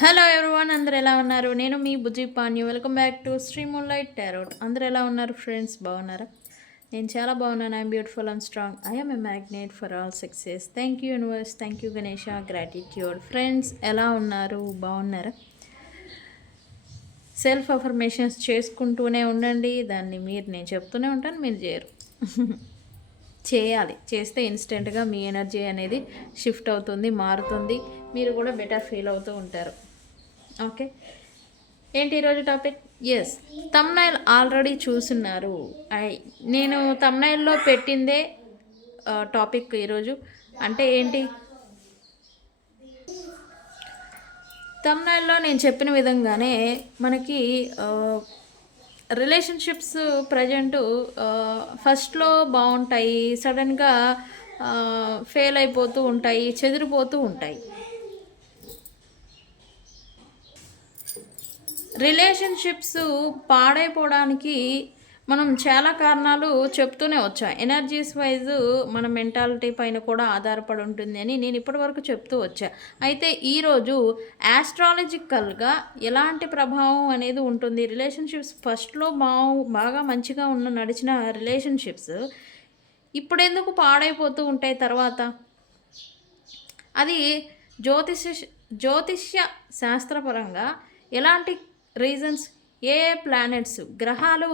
Hello everyone, అందరూ ఎలా ఉన్నారు? నేను మీ Bujji Panyu. Welcome back to Sri moonlight tarot. అందరూ ఎలా ఉన్నారు ఫ్రెండ్స్? బాగున్నారా? నేను చాలా బాగున్నాను. I'm beautiful and strong. I'm a magnet for all success. Thank you universe, thank you Ganesha, gratitude. Friends ఎలా ఉన్నారు? బాగున్నారా? సెల్ఫ్ అఫర్మేషన్స్ చేసుకుంటూనే ఉండండి. దాన్ని నేను చెప్తూనే ఉంటాను, మీరు చేయరు. చేయాలి. చేస్తే ఇన్స్టెంట్గా మీ ఎనర్జీ అనేది షిఫ్ట్ అవుతుంది, మారుతుంది. మీరు కూడా బెటర్ ఫీల్ అవుతూ ఉంటారు. ఓకే, ఏంటి ఈరోజు టాపిక్? ఎస్, తమ్నైల్ ఆల్రెడీ చూస్తున్నారు. నేను తమ్నైల్లో పెట్టిందే టాపిక్ ఈరోజు. అంటే ఏంటి, తమ్నైల్లో నేను చెప్పిన విధంగానే మనకి రిలేషన్షిప్స్ ప్రజెంటు ఫస్ట్లో బాగుంటాయి, సడన్గా ఫెయిల్ అయిపోతూ ఉంటాయి, చెదిరిపోతూ ఉంటాయి. రిలేషన్షిప్స్ పాడైపోవడానికి మనం చాలా కారణాలు చెప్తూనే వచ్చాం. ఎనర్జీస్ వైజ్ మన మెంటాలిటీ పైన కూడా ఆధారపడి ఉంటుంది అని నేను ఇప్పటివరకు చెప్తూ వచ్చా. అయితే ఈరోజు ఆస్ట్రాలజికల్గా ఎలాంటి ప్రభావం అనేది ఉంటుంది, రిలేషన్షిప్స్ ఫస్ట్లో బాగా మంచిగా నడిచిన రిలేషన్షిప్స్ ఇప్పుడెందుకు పాడైపోతూ ఉంటాయి తర్వాత, అది జ్యోతిష్య శాస్త్రపరంగా ఎలాంటి రీజన్స్, ఏ ప్లానెట్స్, గ్రహాలు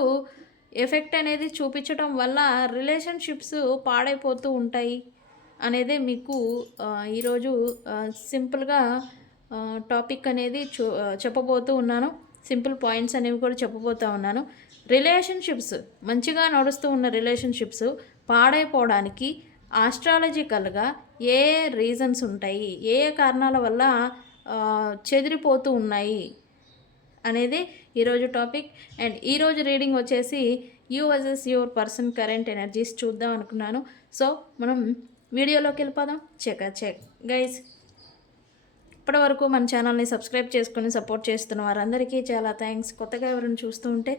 ఎఫెక్ట్ అనేది చూపించడం వల్ల రిలేషన్షిప్స్ పాడైపోతూ ఉంటాయి అనేదే మీకు ఈరోజు సింపుల్గా టాపిక్ అనేది చెప్పబోతూ ఉన్నాను. సింపుల్ పాయింట్స్ అనేవి కూడా చెప్పబోతూ ఉన్నాను. రిలేషన్షిప్స్ మంచిగా నడుస్తూ ఉన్న రిలేషన్షిప్స్ పాడైపోవడానికి ఆస్ట్రాలజికల్గా ఏ రీజన్స్ ఉంటాయి, ఏ కారణాల వల్ల చెదిరిపోతూ ఉన్నాయి అనేది ఈరోజు టాపిక్. అండ్ ఈరోజు రీడింగ్ వచ్చేసి you versus your person current energies చూద్దాం అనుకున్నాను. సో మనం వీడియోలోకి వెళ్ళిపోదాం. చెక్ గైస్, ఇప్పటివరకు మన ఛానల్ని సబ్స్క్రైబ్ చేసుకుని సపోర్ట్ చేస్తున్న వారందరికీ చాలా థ్యాంక్స్. కొత్తగా ఎవరైనా చూస్తూ ఉంటే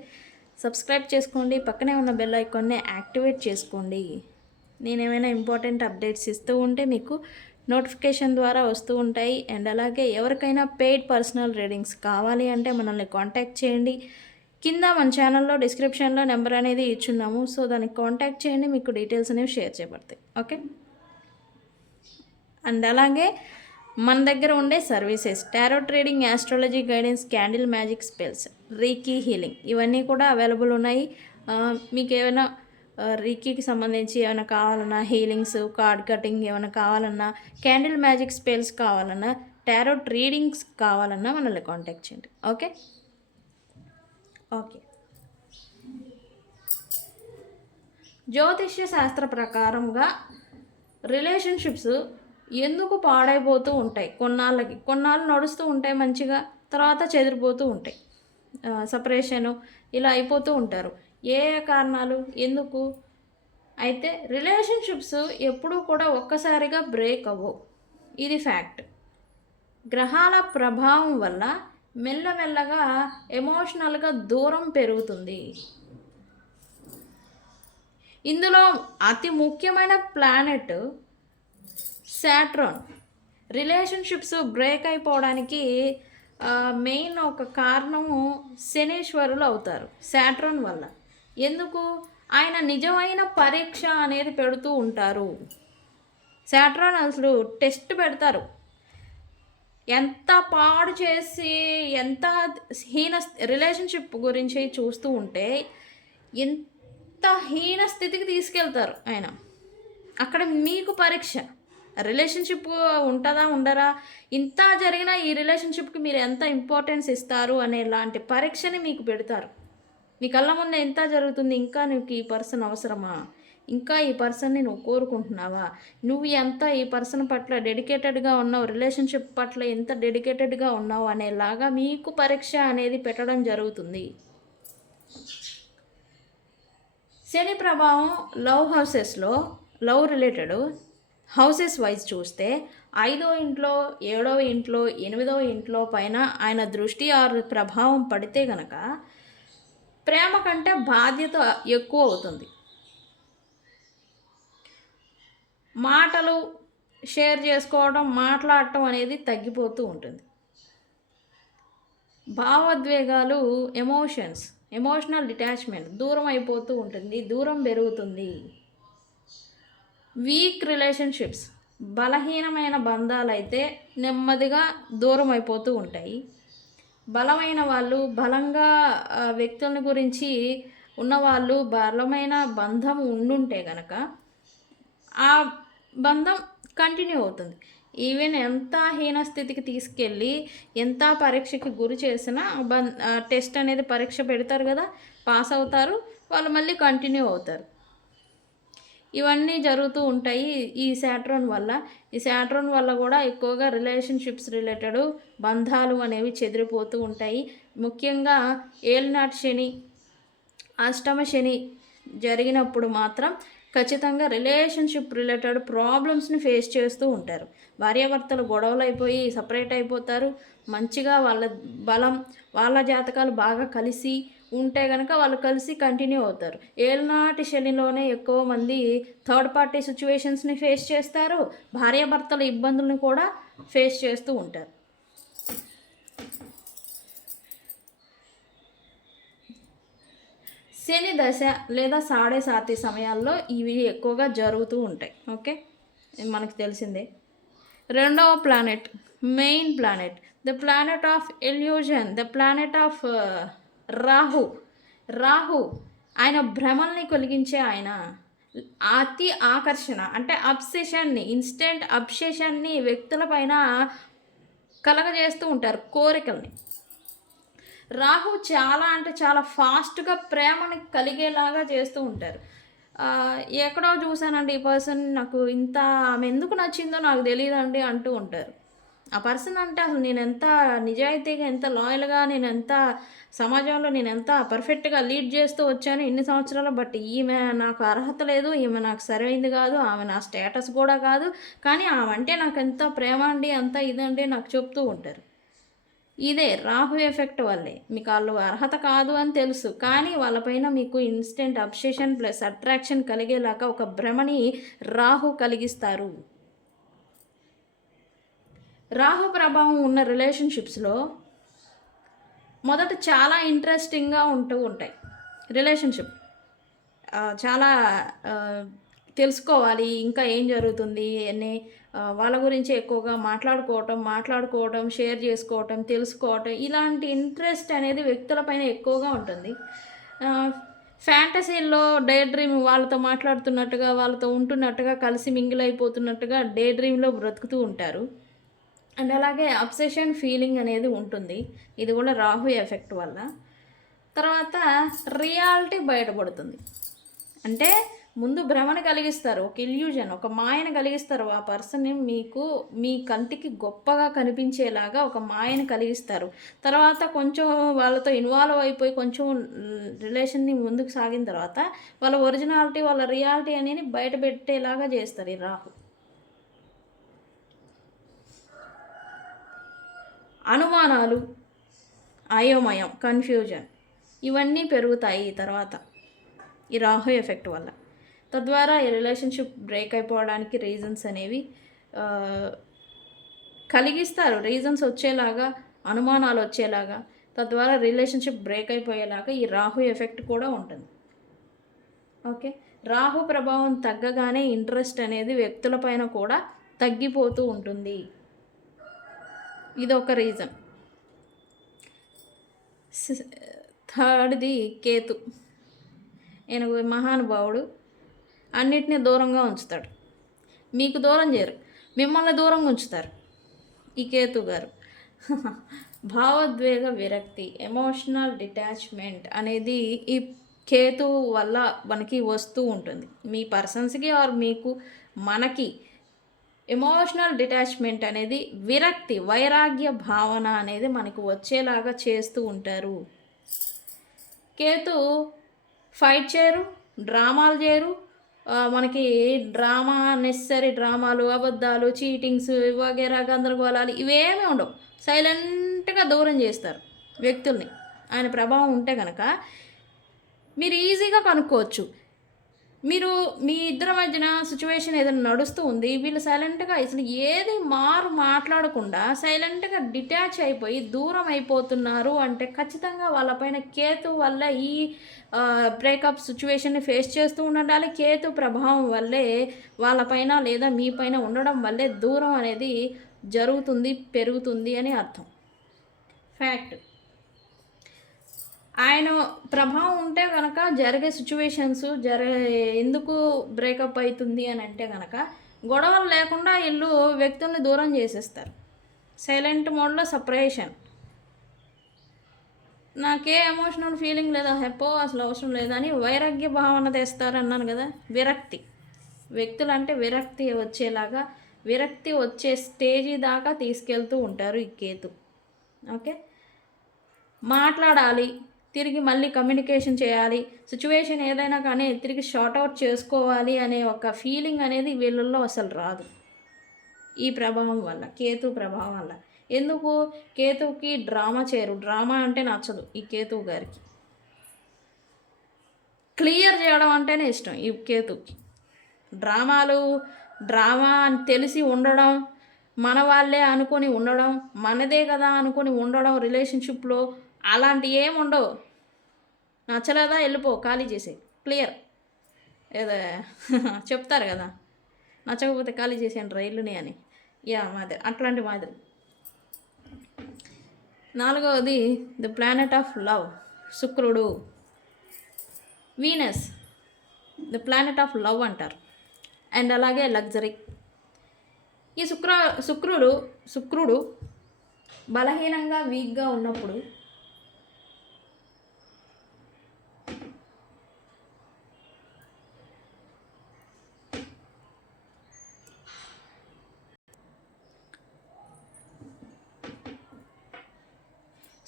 సబ్స్క్రైబ్ చేసుకోండి, పక్కనే ఉన్న బెల్ ఐకాన్ని యాక్టివేట్ చేసుకోండి. నేను ఏమైనా ఇంపార్టెంట్ అప్డేట్స్ ఇస్తూ ఉంటే మీకు నోటిఫికేషన్ ద్వారా వస్తూ ఉంటాయి. అండ్ అలాగే ఎవరికైనా పెయిడ్ పర్సనల్ రీడింగ్స్ కావాలి అంటే మనల్ని కాంటాక్ట్ చేయండి. కింద మన ఛానల్లో డిస్క్రిప్షన్లో నెంబర్ అనేది ఇచ్చున్నాము. సో దానికి కాంటాక్ట్ చేయండి, మీకు డీటెయిల్స్ అనేవి షేర్ చేయబడతాయి. ఓకే, అండ్ అలాగే మన దగ్గర ఉండే services tarot trading, astrology guidance, candle magic spells, reiki healing ఇవన్నీ కూడా అవైలబుల్ ఉన్నాయి. మీకు ఏమైనా రీకీకి సంబంధించి ఏమైనా కావాలన్నా, హీలింగ్స్, కార్డ్ కటింగ్ ఏమైనా కావాలన్నా, క్యాండిల్ మ్యాజిక్ స్పెల్స్ కావాలన్నా, టారో ట్రీడింగ్స్ కావాలన్నా మనల్ని కాంటాక్ట్ చేయండి. ఓకే ఓకే జ్యోతిష్య శాస్త్ర ప్రకారంగా రిలేషన్షిప్స్ ఎందుకు పాడైపోతూ ఉంటాయి, కొన్నాళ్ళు నడుస్తూ ఉంటాయి మంచిగా, తర్వాత చెదిరిపోతూ ఉంటాయి, సపరేషను ఇలా అయిపోతూ ఉంటారు. ఏ కారణాలు ఎందుకు? అయితే రిలేషన్షిప్స్ ఎప్పుడూ కూడా ఒక్కసారిగా బ్రేక్ అవ్వవు, ఇది ఫ్యాక్ట్. గ్రహాల ప్రభావం వల్ల మెల్లమెల్లగా ఎమోషనల్గా దూరం పెరుగుతుంది. ఇందులో అతి ముఖ్యమైన ప్లానెట్ సాట్రాన్. రిలేషన్షిప్స్ బ్రేక్ అయిపోవడానికి మెయిన్ ఒక కారణము శనీశ్వరులు అవుతారు సాట్రాన్ వల్ల. ఎందుకు? ఆయన నిజమైన పరీక్ష అనేది పెడుతూ ఉంటారు. సాట్రాన్ అసలు టెస్ట్ పెడతారు. ఎంత పాడు చేసి, ఎంత హీన రిలేషన్షిప్ గురించి చూస్తూ ఉంటే ఎంత హీన స్థితికి తీసుకెళ్తారు ఆయన. అక్కడ మీకు పరీక్ష, రిలేషన్షిప్ ఉంటుందా ఉండరా, ఇంత జరిగినా ఈ రిలేషన్షిప్కి మీరు ఎంత ఇంపార్టెన్స్ ఇస్తారు అనే లాంటి పరీక్షని మీకు పెడతారు. మీ కళ్ళ ముందు ఎంత జరుగుతుంది, ఇంకా నీకు ఈ పర్సన్ అవసరమా, ఇంకా ఈ పర్సన్ని నువ్వు కోరుకుంటున్నావా, నువ్వు ఎంత ఈ పర్సన్ పట్ల డెడికేటెడ్గా ఉన్నావు, రిలేషన్షిప్ పట్ల ఎంత డెడికేటెడ్గా ఉన్నావు అనేలాగా మీకు పరీక్ష అనేది పెట్టడం జరుగుతుంది. శని ప్రభావం లవ్ హౌసెస్లో, లవ్ రిలేటెడ్ హౌసెస్ వైజ్ చూస్తే 5వ ఇంట్లో, 7వ ఇంట్లో, 8వ ఇంట్లో పైన ఆయన దృష్టి ఆరు ప్రభావం పడితే గనక ప్రేమ కంటే బాధ్యత ఎక్కువ అవుతుంది. మాటలు షేర్ చేసుకోవడం, మాట్లాడటం అనేది తగ్గిపోతూ ఉంటుంది. భావోద్వేగాలు, ఎమోషనల్ డిటాచ్మెంట్ దూరం అయిపోతూ ఉంటుంది, దూరం పెరుగుతుంది. వీక్ రిలేషన్షిప్స్, బలహీనమైన బంధాలైతే నెమ్మదిగా దూరం అయిపోతూ ఉంటాయి. బలమైన వాళ్ళు, బలంగా వ్యక్తుల గురించి ఉన్నవాళ్ళు, బలమైన బంధం ఉండుంటే గనక ఆ బంధం కంటిన్యూ అవుతుంది. ఈవెన్ ఎంత హీన స్థితికి తీసుకెళ్ళి ఎంత పరీక్షకి గురి చేసినా టెస్ట్ అనేది పరీక్ష పెడతారు కదా, పాస్ అవుతారు, వాళ్ళు మళ్ళీ కంటిన్యూ అవుతారు. ఇవన్నీ జరుగుతూ ఉంటాయి ఈ శాట్రోన్ వల్ల కూడా ఎక్కువగా రిలేషన్షిప్స్ రిలేటెడ్ బంధాలు అనేవి చెదిరిపోతూ ఉంటాయి. ముఖ్యంగా ఏలినాటి శని, అష్టమ శని జరిగినప్పుడు మాత్రం ఖచ్చితంగా రిలేషన్షిప్ రిలేటెడ్ ప్రాబ్లమ్స్ని ఫేస్ చేస్తూ ఉంటారు. భార్యాభర్తలు గొడవలు అయిపోయి సపరేట్ అయిపోతారు. మంచిగా వాళ్ళ బలం, వాళ్ళ జాతకాలు బాగా కలిసి ఉంటే కనుక వాళ్ళు కలిసి కంటిన్యూ అవుతారు. ఏళ్ళనాటి శనిలోనే ఎక్కువ మంది థర్డ్ పార్టీ సిచ్యువేషన్స్ని ఫేస్ చేస్తారు. భార్యాభర్తల ఇబ్బందులను కూడా ఫేస్ చేస్తూ ఉంటారు. శని దశ లేదా సాడే సాతి సమయాల్లో ఇవి ఎక్కువగా జరుగుతూ ఉంటాయి. ఓకే, మనకు తెలిసిందే. రెండవ planet, main planet, the planet of illusion, the planet of Rahu. ఆయన భ్రమల్ని కలిగించే ఆయన, అతి ఆకర్షణ అంటే ఇన్స్టెంట్ అబ్సెషన్ని వ్యక్తుల పైన కలగజేస్తూ ఉంటారు, కోరికల్ని. రాహు చాలా అంటే చాలా ఫాస్ట్గా ప్రేమని కలిగేలాగా చేస్తూ ఉంటారు. ఎక్కడో చూశానండి ఈ పర్సన్, నాకు ఇంత ఆమె ఎందుకు నచ్చిందో నాకు తెలియదండి అంటూ ఉంటారు. ఆ పర్సన్ అంటే అసలు నేను ఎంత నిజాయితీగా, ఎంత లాయల్గా, నేను ఎంత సమాజంలో నేను ఎంత పర్ఫెక్ట్గా లీడ్ చేస్తూ వచ్చాను ఇన్ని సంవత్సరాలు, బట్ ఈమె నాకు అర్హత లేదు, ఈమె నాకు సరైంది కాదు, ఆమె నా స్టేటస్ కూడా కాదు, కానీ ఆమె అంటే నాకు ఎంత ప్రేమ అండి, అంత ఇదండి నాకు చెప్తూ ఉంటారు. ఇదే రాహు ఎఫెక్ట్ వల్లే. మీకు వాళ్ళు అర్హత కాదు అని తెలుసు, కానీ వాళ్ళపైన మీకు ఇన్స్టెంట్ అబ్సెషన్ ప్లస్ అట్రాక్షన్ కలిగేలాగా ఒక భ్రమని రాహు కలిగిస్తారు. రాహు ప్రభావం ఉన్న రిలేషన్షిప్స్లో మొదట చాలా ఇంట్రెస్టింగ్గా ఉంటూ ఉంటాయి. రిలేషన్షిప్ చాలా తెలుసుకోవాలి, ఇంకా ఏం జరుగుతుంది అని వాళ్ళ గురించి ఎక్కువగా మాట్లాడుకోవటం, షేర్ చేసుకోవటం, తెలుసుకోవటం, ఇలాంటి ఇంట్రెస్ట్ అనేది వ్యక్తులపైన ఎక్కువగా ఉంటుంది. ఫ్యాంటసీల్లో డే డ్రీమ్, వాళ్ళతో మాట్లాడుతున్నట్టుగా, వాళ్ళతో ఉంటున్నట్టుగా, కలిసి మింగిల్ అయిపోతున్నట్టుగా డే డ్రీమ్లో బ్రతుకుతూ ఉంటారు. అండ్ అలాగే అబ్సెషన్ ఫీలింగ్ అనేది ఉంటుంది. ఇది కూడా రాహు ఎఫెక్ట్ వల్ల. తర్వాత రియాలిటీ బయటపడుతుంది. అంటే ముందు భ్రమను కలిగిస్తారు, ఒక ఇల్యూజన్, ఒక మాయను కలిగిస్తారు. ఆ పర్సన్ని మీ కంటికి గొప్పగా కనిపించేలాగా ఒక మాయను కలిగిస్తారు. తర్వాత కొంచెం వాళ్ళతో ఇన్వాల్వ్ అయిపోయి కొంచెం రిలేషన్ని ముందుకు సాగిన తర్వాత వాళ్ళ ఒరిజినాలిటీ, వాళ్ళ రియాలిటీ అనేది బయట పెట్టేలాగా చేస్తారు ఈ రాహు. అనుమానాలు, అయోమయం, కన్ఫ్యూజన్ ఇవన్నీ పెరుగుతాయి తర్వాత ఈ రాహు ఎఫెక్ట్ వల్ల. తద్వారా ఈ రిలేషన్షిప్ బ్రేక్ అయిపోవడానికి రీజన్స్ అనేవి కలిగిస్తారు. రీజన్స్ వచ్చేలాగా, అనుమానాలు వచ్చేలాగా, తద్వారా రిలేషన్షిప్ బ్రేక్ అయిపోయేలాగా ఈ రాహు ఎఫెక్ట్ కూడా ఉంటుంది. ఓకే, రాహు ప్రభావం తగ్గగానే ఇంట్రెస్ట్ అనేది వ్యక్తులపైన కూడా తగ్గిపోతూ ఉంటుంది. ఇదొక రీజన్. థర్డ్ది కేతు. ఈయన మహానుభావుడు, అన్నిటినీ దూరంగా ఉంచుతాడు. మీకు దూరం చేయరు, మిమ్మల్ని దూరంగా ఉంచుతారు ఈ కేతు గారు. భావోద్వేగ విరక్తి, ఎమోషనల్ డిటాచ్మెంట్ అనేది ఈ కేతు వల్ల మనకి వస్తూ ఉంటుంది. మీ పర్సన్స్కి ఆర్ మీకు, మనకి ఎమోషనల్ డిటాచ్మెంట్ అనేది విరక్తి, వైరాగ్య భావన అనేది మనకు వచ్చేలాగా చేస్తూ ఉంటారు. కేతు ఫైట్ చేయరు, డ్రామాలు చేయరు. మనకి నెసరీ డ్రామాలు, అబద్ధాలు, చీటింగ్స్ వగేరా గందరగోళాలు ఇవేమీ ఉండవు. సైలెంట్గా దూరం చేస్తారు వ్యక్తుల్ని. ఆయన ప్రభావం ఉంటే కనుక మీరు ఈజీగా కనుక్కోవచ్చు. మీరు మీ ఇద్దరి మధ్యన సిచ్యువేషన్ ఏదైనా నడుస్తూ ఉంది. వీళ్ళు సైలెంట్‌గా అసలు ఏది మాట్లాడకుండా సైలెంట్‌గా డిటాచ్ అయిపోయి దూరం అయిపోతున్నారు అంటే ఖచ్చితంగా వాళ్ళ పైన కేతు వల్ల ఈ బ్రేకప్ సిచ్యువేషన్‌ని ఫేస్ చేస్తూ ఉండాలి. కేతు ప్రభావం వల్లే వాళ్ళ పైన లేదా మీ పైన ఉండడం వల్లే దూరం అనేది జరుగుతుంది, పెరుగుతుంది అని అర్థం. ఫ్యాక్ట్. ఆయన ప్రభావం ఉంటే గనక జరిగే సిచ్యువేషన్స్ ఎందుకు బ్రేకప్ అవుతుంది అని అంటే గనక గొడవలు లేకుండా వీళ్ళు వ్యక్తుల్ని దూరం చేసేస్తారు. సైలెంట్ మోడ్లో సపరేషన్. నాకే ఎమోషనల్ ఫీలింగ్ లేదా హెప్పో అసలు అవసరం లేదని వైరాగ్య భావన తెస్తారు అన్నాను కదా. విరక్తి. వ్యక్తులు అంటే విరక్తి వచ్చేలాగా విరక్తి వచ్చే స్టేజీ దాకా తీసుకెళ్తూ ఉంటారు ఈ కేతు. ఓకే, మాట్లాడాలి, తిరిగి మళ్ళీ కమ్యూనికేషన్ చేయాలి, సిచ్యువేషన్ ఏదైనా కానీ తిరిగి షార్ట్అవుట్ చేసుకోవాలి అనే ఒక ఫీలింగ్ అనేది వీళ్ళల్లో అసలు రాదు ఈ ప్రభావం వల్ల, కేతు ప్రభావం వల్ల. ఎందుకు? కేతువుకి డ్రామా డ్రామా అంటే నచ్చదు ఈ కేతువు గారికి. క్లియర్ చేయడం అంటేనే ఇష్టం ఈ కేతువుకి. డ్రామా అని తెలిసి ఉండడం, మన వాళ్ళే అనుకొని ఉండడం, మనదే కదా అనుకొని ఉండడం రిలేషన్షిప్లో అలాంటి ఏముండవు. నచ్చలేదా వెళ్ళిపో, ఖాళీ చేసే, క్లియర్. ఏదో చెప్తారు కదా, నచ్చకపోతే ఖాళీ చేసేయండి రైలుని అని. మాదిరి, అట్లాంటి మాదిరి. 4వది ది ప్లానెట్ ఆఫ్ లవ్, శుక్రుడు. Venus the planet of love అంటారు. అండ్ అలాగే లగ్జరీ. ఈ శుక్రుడు బలహీనంగా వీక్గా ఉన్నప్పుడు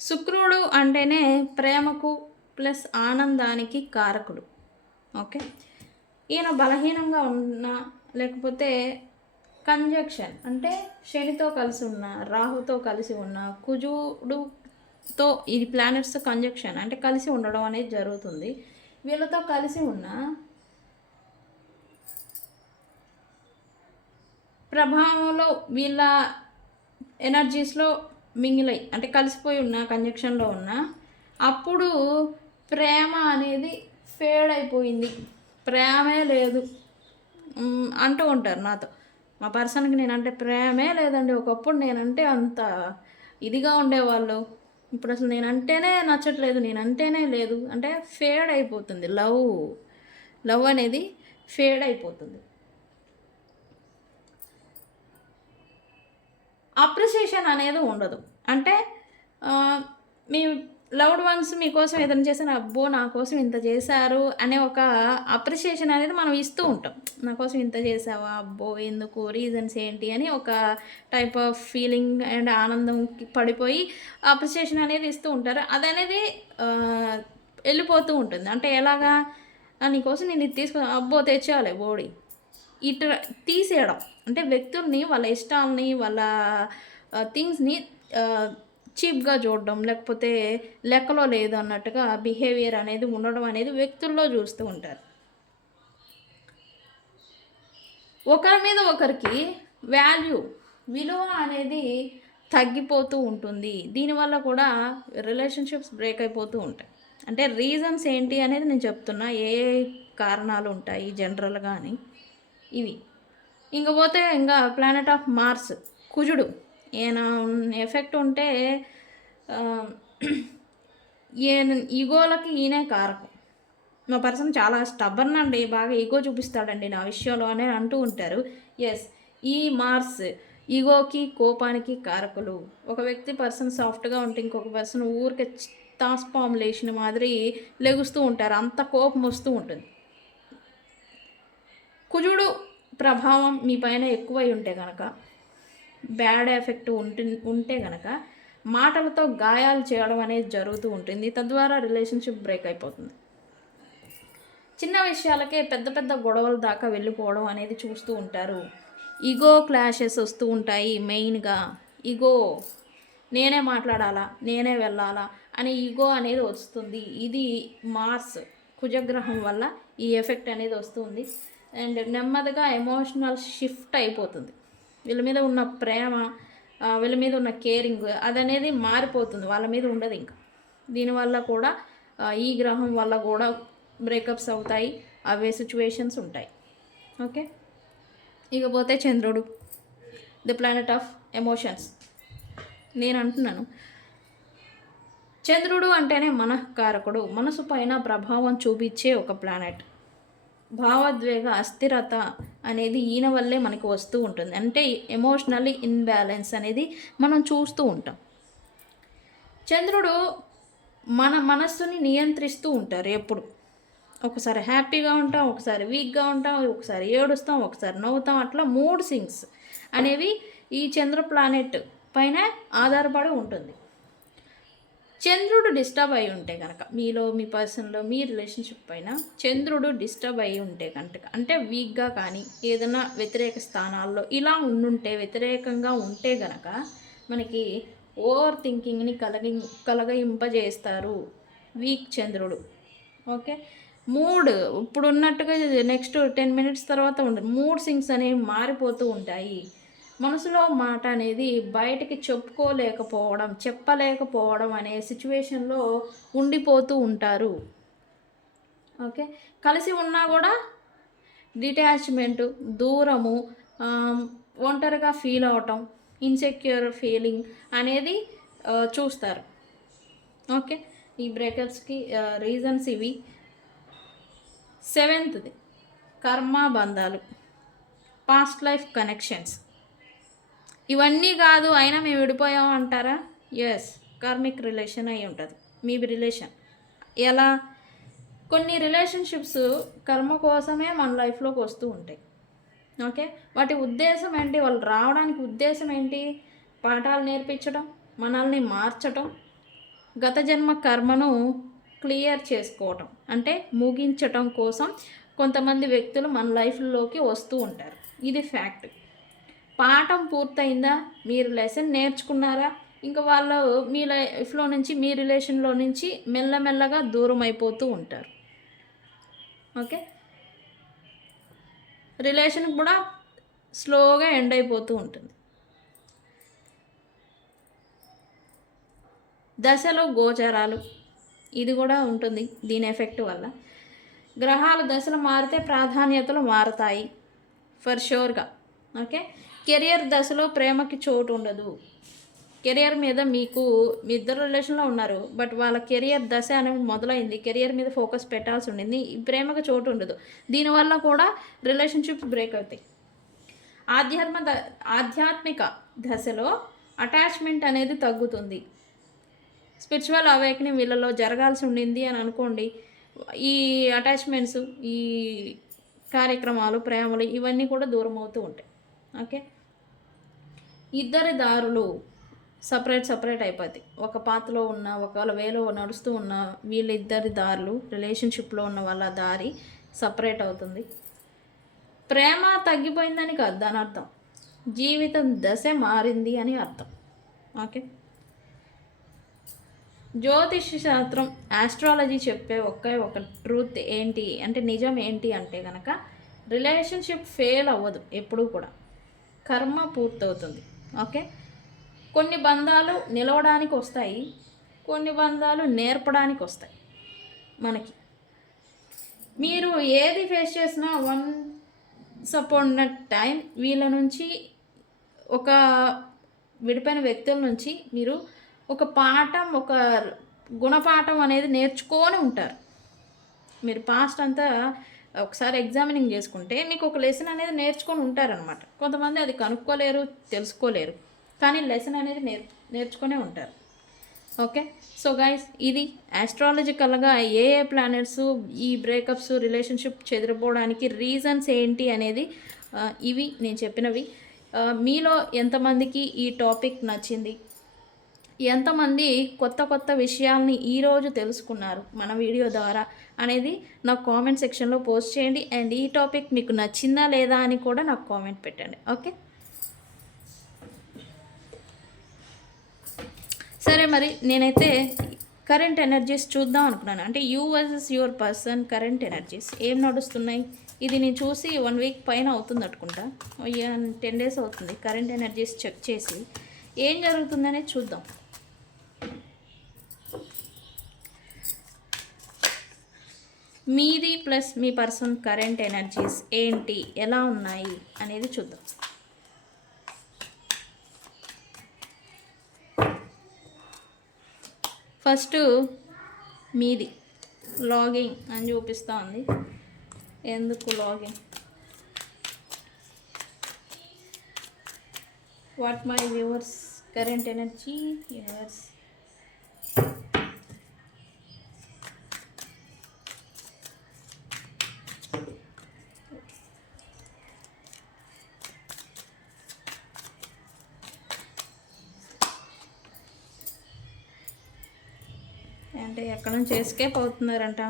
శుక్రుడు అంటేనే ప్రేమకు ప్లస్ ఆనందానికి కారకుడు. ఓకే, ఈయన బలహీనంగా ఉన్నా లేకపోతే కంజక్షన్ అంటే శనితో కలిసి ఉన్న, రాహుతో కలిసి ఉన్న, కుజుడుతో ఈ ప్లానెట్స్ కంజక్షన్ అంటే కలిసి ఉండడం అనేది జరుగుతుంది. వీళ్ళతో కలిసి ఉన్న ప్రభావంలో వీళ్ళ ఎనర్జీస్లో మింగిలై అంటే కలిసిపోయి ఉన్న, కంజక్షన్లో ఉన్న, అప్పుడు ప్రేమ అనేది ఫేడ్ అయిపోయింది, ప్రేమే లేదు అంటూ ఉంటారు నాతో. మా పర్సన్కి నేనంటే ప్రేమే లేదండి, ఒకప్పుడు నేనంటే అంత ఇదిగా ఉండేవాళ్ళు, ఇప్పుడు అసలు నేనంటేనే నచ్చట్లేదు, నేనంటేనే లేదు అంటే ఫేడ్ అయిపోతుంది. లవ్ అనేది ఫేడ్ అయిపోతుంది. అప్రిసియేషన్ అనేది ఉండదు. అంటే మీ లవ్డ్ వన్స్ మీకోసం ఏదైనా చేసిన, అబ్బో నా కోసం ఇంత చేశారు అనే ఒక అప్రిసియేషన్ అనేది మనం ఇస్తూ ఉంటాం. నా కోసం ఇంత చేసావా, అబ్బో ఎందుకు, రీజన్స్ ఏంటి అని ఒక టైప్ ఆఫ్ ఫీలింగ్ అండ్ ఆనందం పడిపోయి అప్రిసియేషన్ అనేది ఇస్తూ ఉంటారు. అదనేది వెళ్ళిపోతూ ఉంటుంది. అంటే ఎలాగా, నీకోసం నేను ఇది తీసుకున్నా, అబ్బో తెచ్చేయాలి బోడి, ఇటు తీసేయడం. అంటే వ్యక్తుల్ని, వాళ్ళ ఇష్టాలని, వాళ్ళ థింగ్స్ని చీప్గా చూడడం, లేకపోతే లెక్కలో లేదు అన్నట్టుగా బిహేవియర్ అనేది ఉండడం అనేది వ్యక్తుల్లో చూస్తూ ఉంటారు. ఒకరి మీద ఒకరికి విలువ అనేది తగ్గిపోతూ ఉంటుంది. దీనివల్ల కూడా రిలేషన్షిప్స్ బ్రేక్ అయిపోతూ ఉంటాయి. అంటే రీజన్స్ ఏంటి అనేది నేను చెప్తున్నా, ఏ కారణాలు ఉంటాయి జనరల్గా అని. ఇవి ఇంకపోతే ఇంకా ప్లానెట్ ఆఫ్ మార్స్, కుజుడు. ఈయన ఎఫెక్ట్ ఉంటే ఈయన ఈగోలకి ఈయనే కారకం. మా పర్సన్ చాలా స్టబ్బర్న్ అండి, బాగా ఈగో చూపిస్తాడండి నా విషయంలో అని అంటూ ఉంటారు. ఎస్, ఈ మార్స్ ఈగోకి, కోపానికి కారకులు. ఒక వ్యక్తి పర్సన్ సాఫ్ట్గా ఉంటే ఇంకొక పర్సన్ ఊరికే ట్రాన్స్ఫార్ములేషన్ మాదిరి లెగుస్తూ ఉంటారు, అంత కోపం వస్తూ ఉంటుంది. కుజుడు ప్రభావం మీ పైన ఎక్కువై ఉంటే కనుక, బ్యాడ్ ఎఫెక్ట్ ఉంటే కనుక మాటలతో గాయాలు చేయడం అనేది జరుగుతూ ఉంటుంది. తద్వారా రిలేషన్షిప్ బ్రేక్ అయిపోతుంది. చిన్న విషయాలకే పెద్ద పెద్ద గొడవల దాకా వెళ్ళిపోవడం అనేది చూస్తూ ఉంటారు. ఈగో క్లాషెస్ వస్తూ ఉంటాయి. మెయిన్గా ఈగో, నేనే మాట్లాడాలా, నేనే వెళ్ళాలా అని ఈగో అనేది వస్తుంది. ఇది మార్స్ కుజగ్రహం వల్ల ఈ ఎఫెక్ట్ అనేది వస్తుంది. అండ్ నెమ్మదిగా ఎమోషనల్ షిఫ్ట్ అయిపోతుంది. వీళ్ళ మీద ఉన్న ప్రేమ, వీళ్ళ మీద ఉన్న కేరింగ్ అదనేది మారిపోతుంది, వాళ్ళ మీద ఉండదు ఇంకా. దీనివల్ల కూడా ఈ గ్రహం వల్ల కూడా బ్రేకప్స్ అవుతాయి, అవే సిచ్యువేషన్స్ ఉంటాయి. ఓకే, ఇకపోతే చంద్రుడు, ది ప్లానెట్ ఆఫ్ ఎమోషన్స్. నేను అంటున్నాను, చంద్రుడు అంటేనే మనఃకారకుడు, మనసు పైన ప్రభావం చూపించే ఒక ప్లానెట్. భావోద్వేగ అస్థిరత అనేది ఈయన వల్లే మనకు వస్తూ ఉంటుంది. అంటే ఎమోషనల్లీ ఇన్బ్యాలెన్స్ అనేది మనం చూస్తూ ఉంటాం. చంద్రుడు మన మనస్సుని నియంత్రిస్తూ ఉంటారు ఎప్పుడు. ఒకసారి హ్యాపీగా ఉంటాం, ఒకసారి వీక్గా ఉంటాం, ఒకసారి ఏడుస్తాం, ఒకసారి నవ్వుతాం. అట్లా మూడ్ సింగ్స్ అనేవి ఈ చంద్ర ప్లానెట్ పైన ఆధారపడి ఉంటుంది. చంద్రుడు డిస్టర్బ్ అయి ఉంటే కనుక మీలో, మీ పర్సన్లో, మీ రిలేషన్షిప్ పైన చంద్రుడు డిస్టర్బ్ అయి ఉంటే కనుక, అంటే వీక్గా కానీ ఏదైనా వ్యతిరేక స్థానాల్లో ఇలా ఉండుంటే, వ్యతిరేకంగా ఉంటే గనక మనకి ఓవర్ థింకింగ్ని కలగింపజేస్తారు వీక్ చంద్రుడు. ఓకే, మూడ్ ఇప్పుడు ఉన్నట్టుగా నెక్స్ట్ 10 minutes తర్వాత ఉండదు. మూడ్ సింగ్స్ అనేవి మారిపోతూ ఉంటాయి. మనసులో మాట అనేది బయటికి చెప్పలేకపోవడం అనే సిచ్యువేషన్లో ఉండిపోతూ ఉంటారు. ఓకే, కలిసి ఉన్నా కూడా డిటాచ్మెంటు, దూరము, ఒంటరిగా ఫీల్ అవటం, ఇన్సెక్యూర్ ఫీలింగ్ అనేది చూస్తారు. ఓకే, ఈ బ్రేకప్స్కి రీజన్స్ ఇవి. 7th కర్మ బంధాలు, పాస్ట్ లైఫ్ కనెక్షన్స్. ఇవన్నీ కాదు అయినా మేము విడిపోయాం అంటారా? ఎస్, కార్మిక్ రిలేషన్ అయి ఉంటుంది మీ రిలేషన్. ఎలా? కొన్ని రిలేషన్షిప్స్ కర్మ కోసమే మన లైఫ్లోకి వస్తూ ఉంటాయి. ఓకే, వాటి ఉద్దేశం ఏంటి? వాళ్ళు రావడానికి ఉద్దేశం ఏంటి? పాఠాలు నేర్పించడం, మనల్ని మార్చడం, గత జన్మ కర్మను క్లియర్ చేసుకోవటం, అంటే ముగించటం కోసం కొంతమంది వ్యక్తులు మన లైఫ్లోకి వస్తూ ఉంటారు. ఇది ఫ్యాక్ట్. పాఠం పూర్తయిందా? మీరు లెసన్ నేర్చుకున్నారా? ఇంకా వాళ్ళు మీ లైఫ్లో నుంచి, మీ రిలేషన్లో నుంచి మెల్లమెల్లగా దూరం అయిపోతూ ఉంటారు. ఓకే, రిలేషన్ కూడా స్లోగా ఎండ్ అయిపోతూ ఉంటుంది. దశలో గోచరాలు, ఇది కూడా ఉంటుంది దీని ఎఫెక్ట్ వల్ల. గ్రహాల దశలు మారితే ప్రాధాన్యతలు మారతాయి ఫర్ షూర్గా. ఓకే, కెరియర్ దశలో ప్రేమకి చోటు ఉండదు. కెరియర్ మీద మీకు, మీ ఇద్దరు రిలేషన్లో ఉన్నారు, బట్ వాళ్ళ కెరియర్ దశ అనేది మొదలైంది, కెరియర్ మీద ఫోకస్ పెట్టాల్సి ఉండింది, ప్రేమకు చోటు ఉండదు. దీనివల్ల కూడా రిలేషన్షిప్స్ బ్రేక్ అవుతాయి. ఆధ్యాత్మిక దశలో అటాచ్మెంట్ అనేది తగ్గుతుంది. స్పిరిచువల్ అవేకనింగ్ వీళ్ళలో జరగాల్సి ఉండింది అని అనుకోండి. ఈ అటాచ్మెంట్స్, ఈ కార్యక్రమాలు, ప్రేమలు ఇవన్నీ కూడా దూరం అవుతూ ఉంటాయి. ఓకే, ఇద్దరి దారులు సపరేట్ అయిపోతాయి. ఒక పాత్రలో ఉన్న, ఒకవేళ వేలో నడుస్తూ ఉన్న వీళ్ళిద్దరి దారులు, రిలేషన్షిప్లో ఉన్న వాళ్ళ దారి సపరేట్ అవుతుంది. ప్రేమ తగ్గిపోయిందని కాదు దాని అర్థం, జీవితం దశ మారింది అని అర్థం. ఓకే, జ్యోతిష శాస్త్రం, ఆస్ట్రాలజీ చెప్పే ఒక ట్రూత్ ఏంటి అంటే, నిజం ఏంటి అంటే కనుక, రిలేషన్షిప్ ఫెయిల్ అవ్వదు ఎప్పుడూ కూడా, కర్మ పూర్తవుతుంది. ఓకే, కొన్ని బంధాలు నిలవడానికి వస్తాయి, కొన్ని బంధాలు నేర్పడానికి వస్తాయి మనకి. మీరు ఏది ఫేస్ చేసినా వన్స్ అపాన్ ఎ టైం వీళ్ళ నుంచి, ఒక విడిపోయిన వ్యక్తుల నుంచి మీరు ఒక పాఠం, ఒక గుణపాఠం అనేది నేర్చుకొని ఉంటారు. మీరు పాస్ట్ అంతా ఒకసారి ఎగ్జామినింగ్ చేసుకుంటే మీకు ఒక లెసన్ అనేది నేర్చుకొని ఉంటారనమాట. కొంతమంది అది కనుక్కోలేరు, తెలుసుకోలేరు, కానీ లెసన్ అనేది నేర్చుకునే ఉంటారు. ఓకే, సో గైస్, ఇది ఆస్ట్రాలజికల్గా ఏ ప్లానెట్స్ ఈ బ్రేకప్స్, రిలేషన్షిప్ చెదిరిపోవడానికి రీజన్స్ ఏంటి అనేది ఇవి నేను చెప్పినవి. మీలో ఎంతమందికి ఈ టాపిక్ నచ్చింది, ఎంతమంది కొత్త విషయాల్ని ఈరోజు తెలుసుకున్నారు మన వీడియో ద్వారా అనేది నాకు కామెంట్ సెక్షన్లో పోస్ట్ చేయండి. అండ్ ఈ టాపిక్ మీకు నచ్చిందా లేదా అని కూడా నాకు కామెంట్ పెట్టండి. ఓకే, సరే మరి నేనైతే కరెంట్ ఎనర్జీస్ చూద్దాం అనుకున్నాను. అంటే you versus your person current energies ఏం నడుస్తున్నాయి. ఇది నేను చూసి 1 వీక్ పైన అవుతుంది అనుకుంటా, 10 డేస్ అవుతుంది కరెంట్ ఎనర్జీస్ చెక్ చేసి ఏం జరుగుతుందనే చూద్దాం. మీది ప్లస్ మీ పర్సన్ కరెంట్ ఎనర్జీస్ ఏంటి, ఎలా ఉన్నాయి అనేది చూద్దాం. ఫస్ట్ మీది లాగింగ్ అని చూపిస్తూ ఉంది. ఎందుకు lagging? What my viewers current energy universe. అంటే ఎక్కడ నుంచి ఎస్కేప్ అవుతున్నారంట.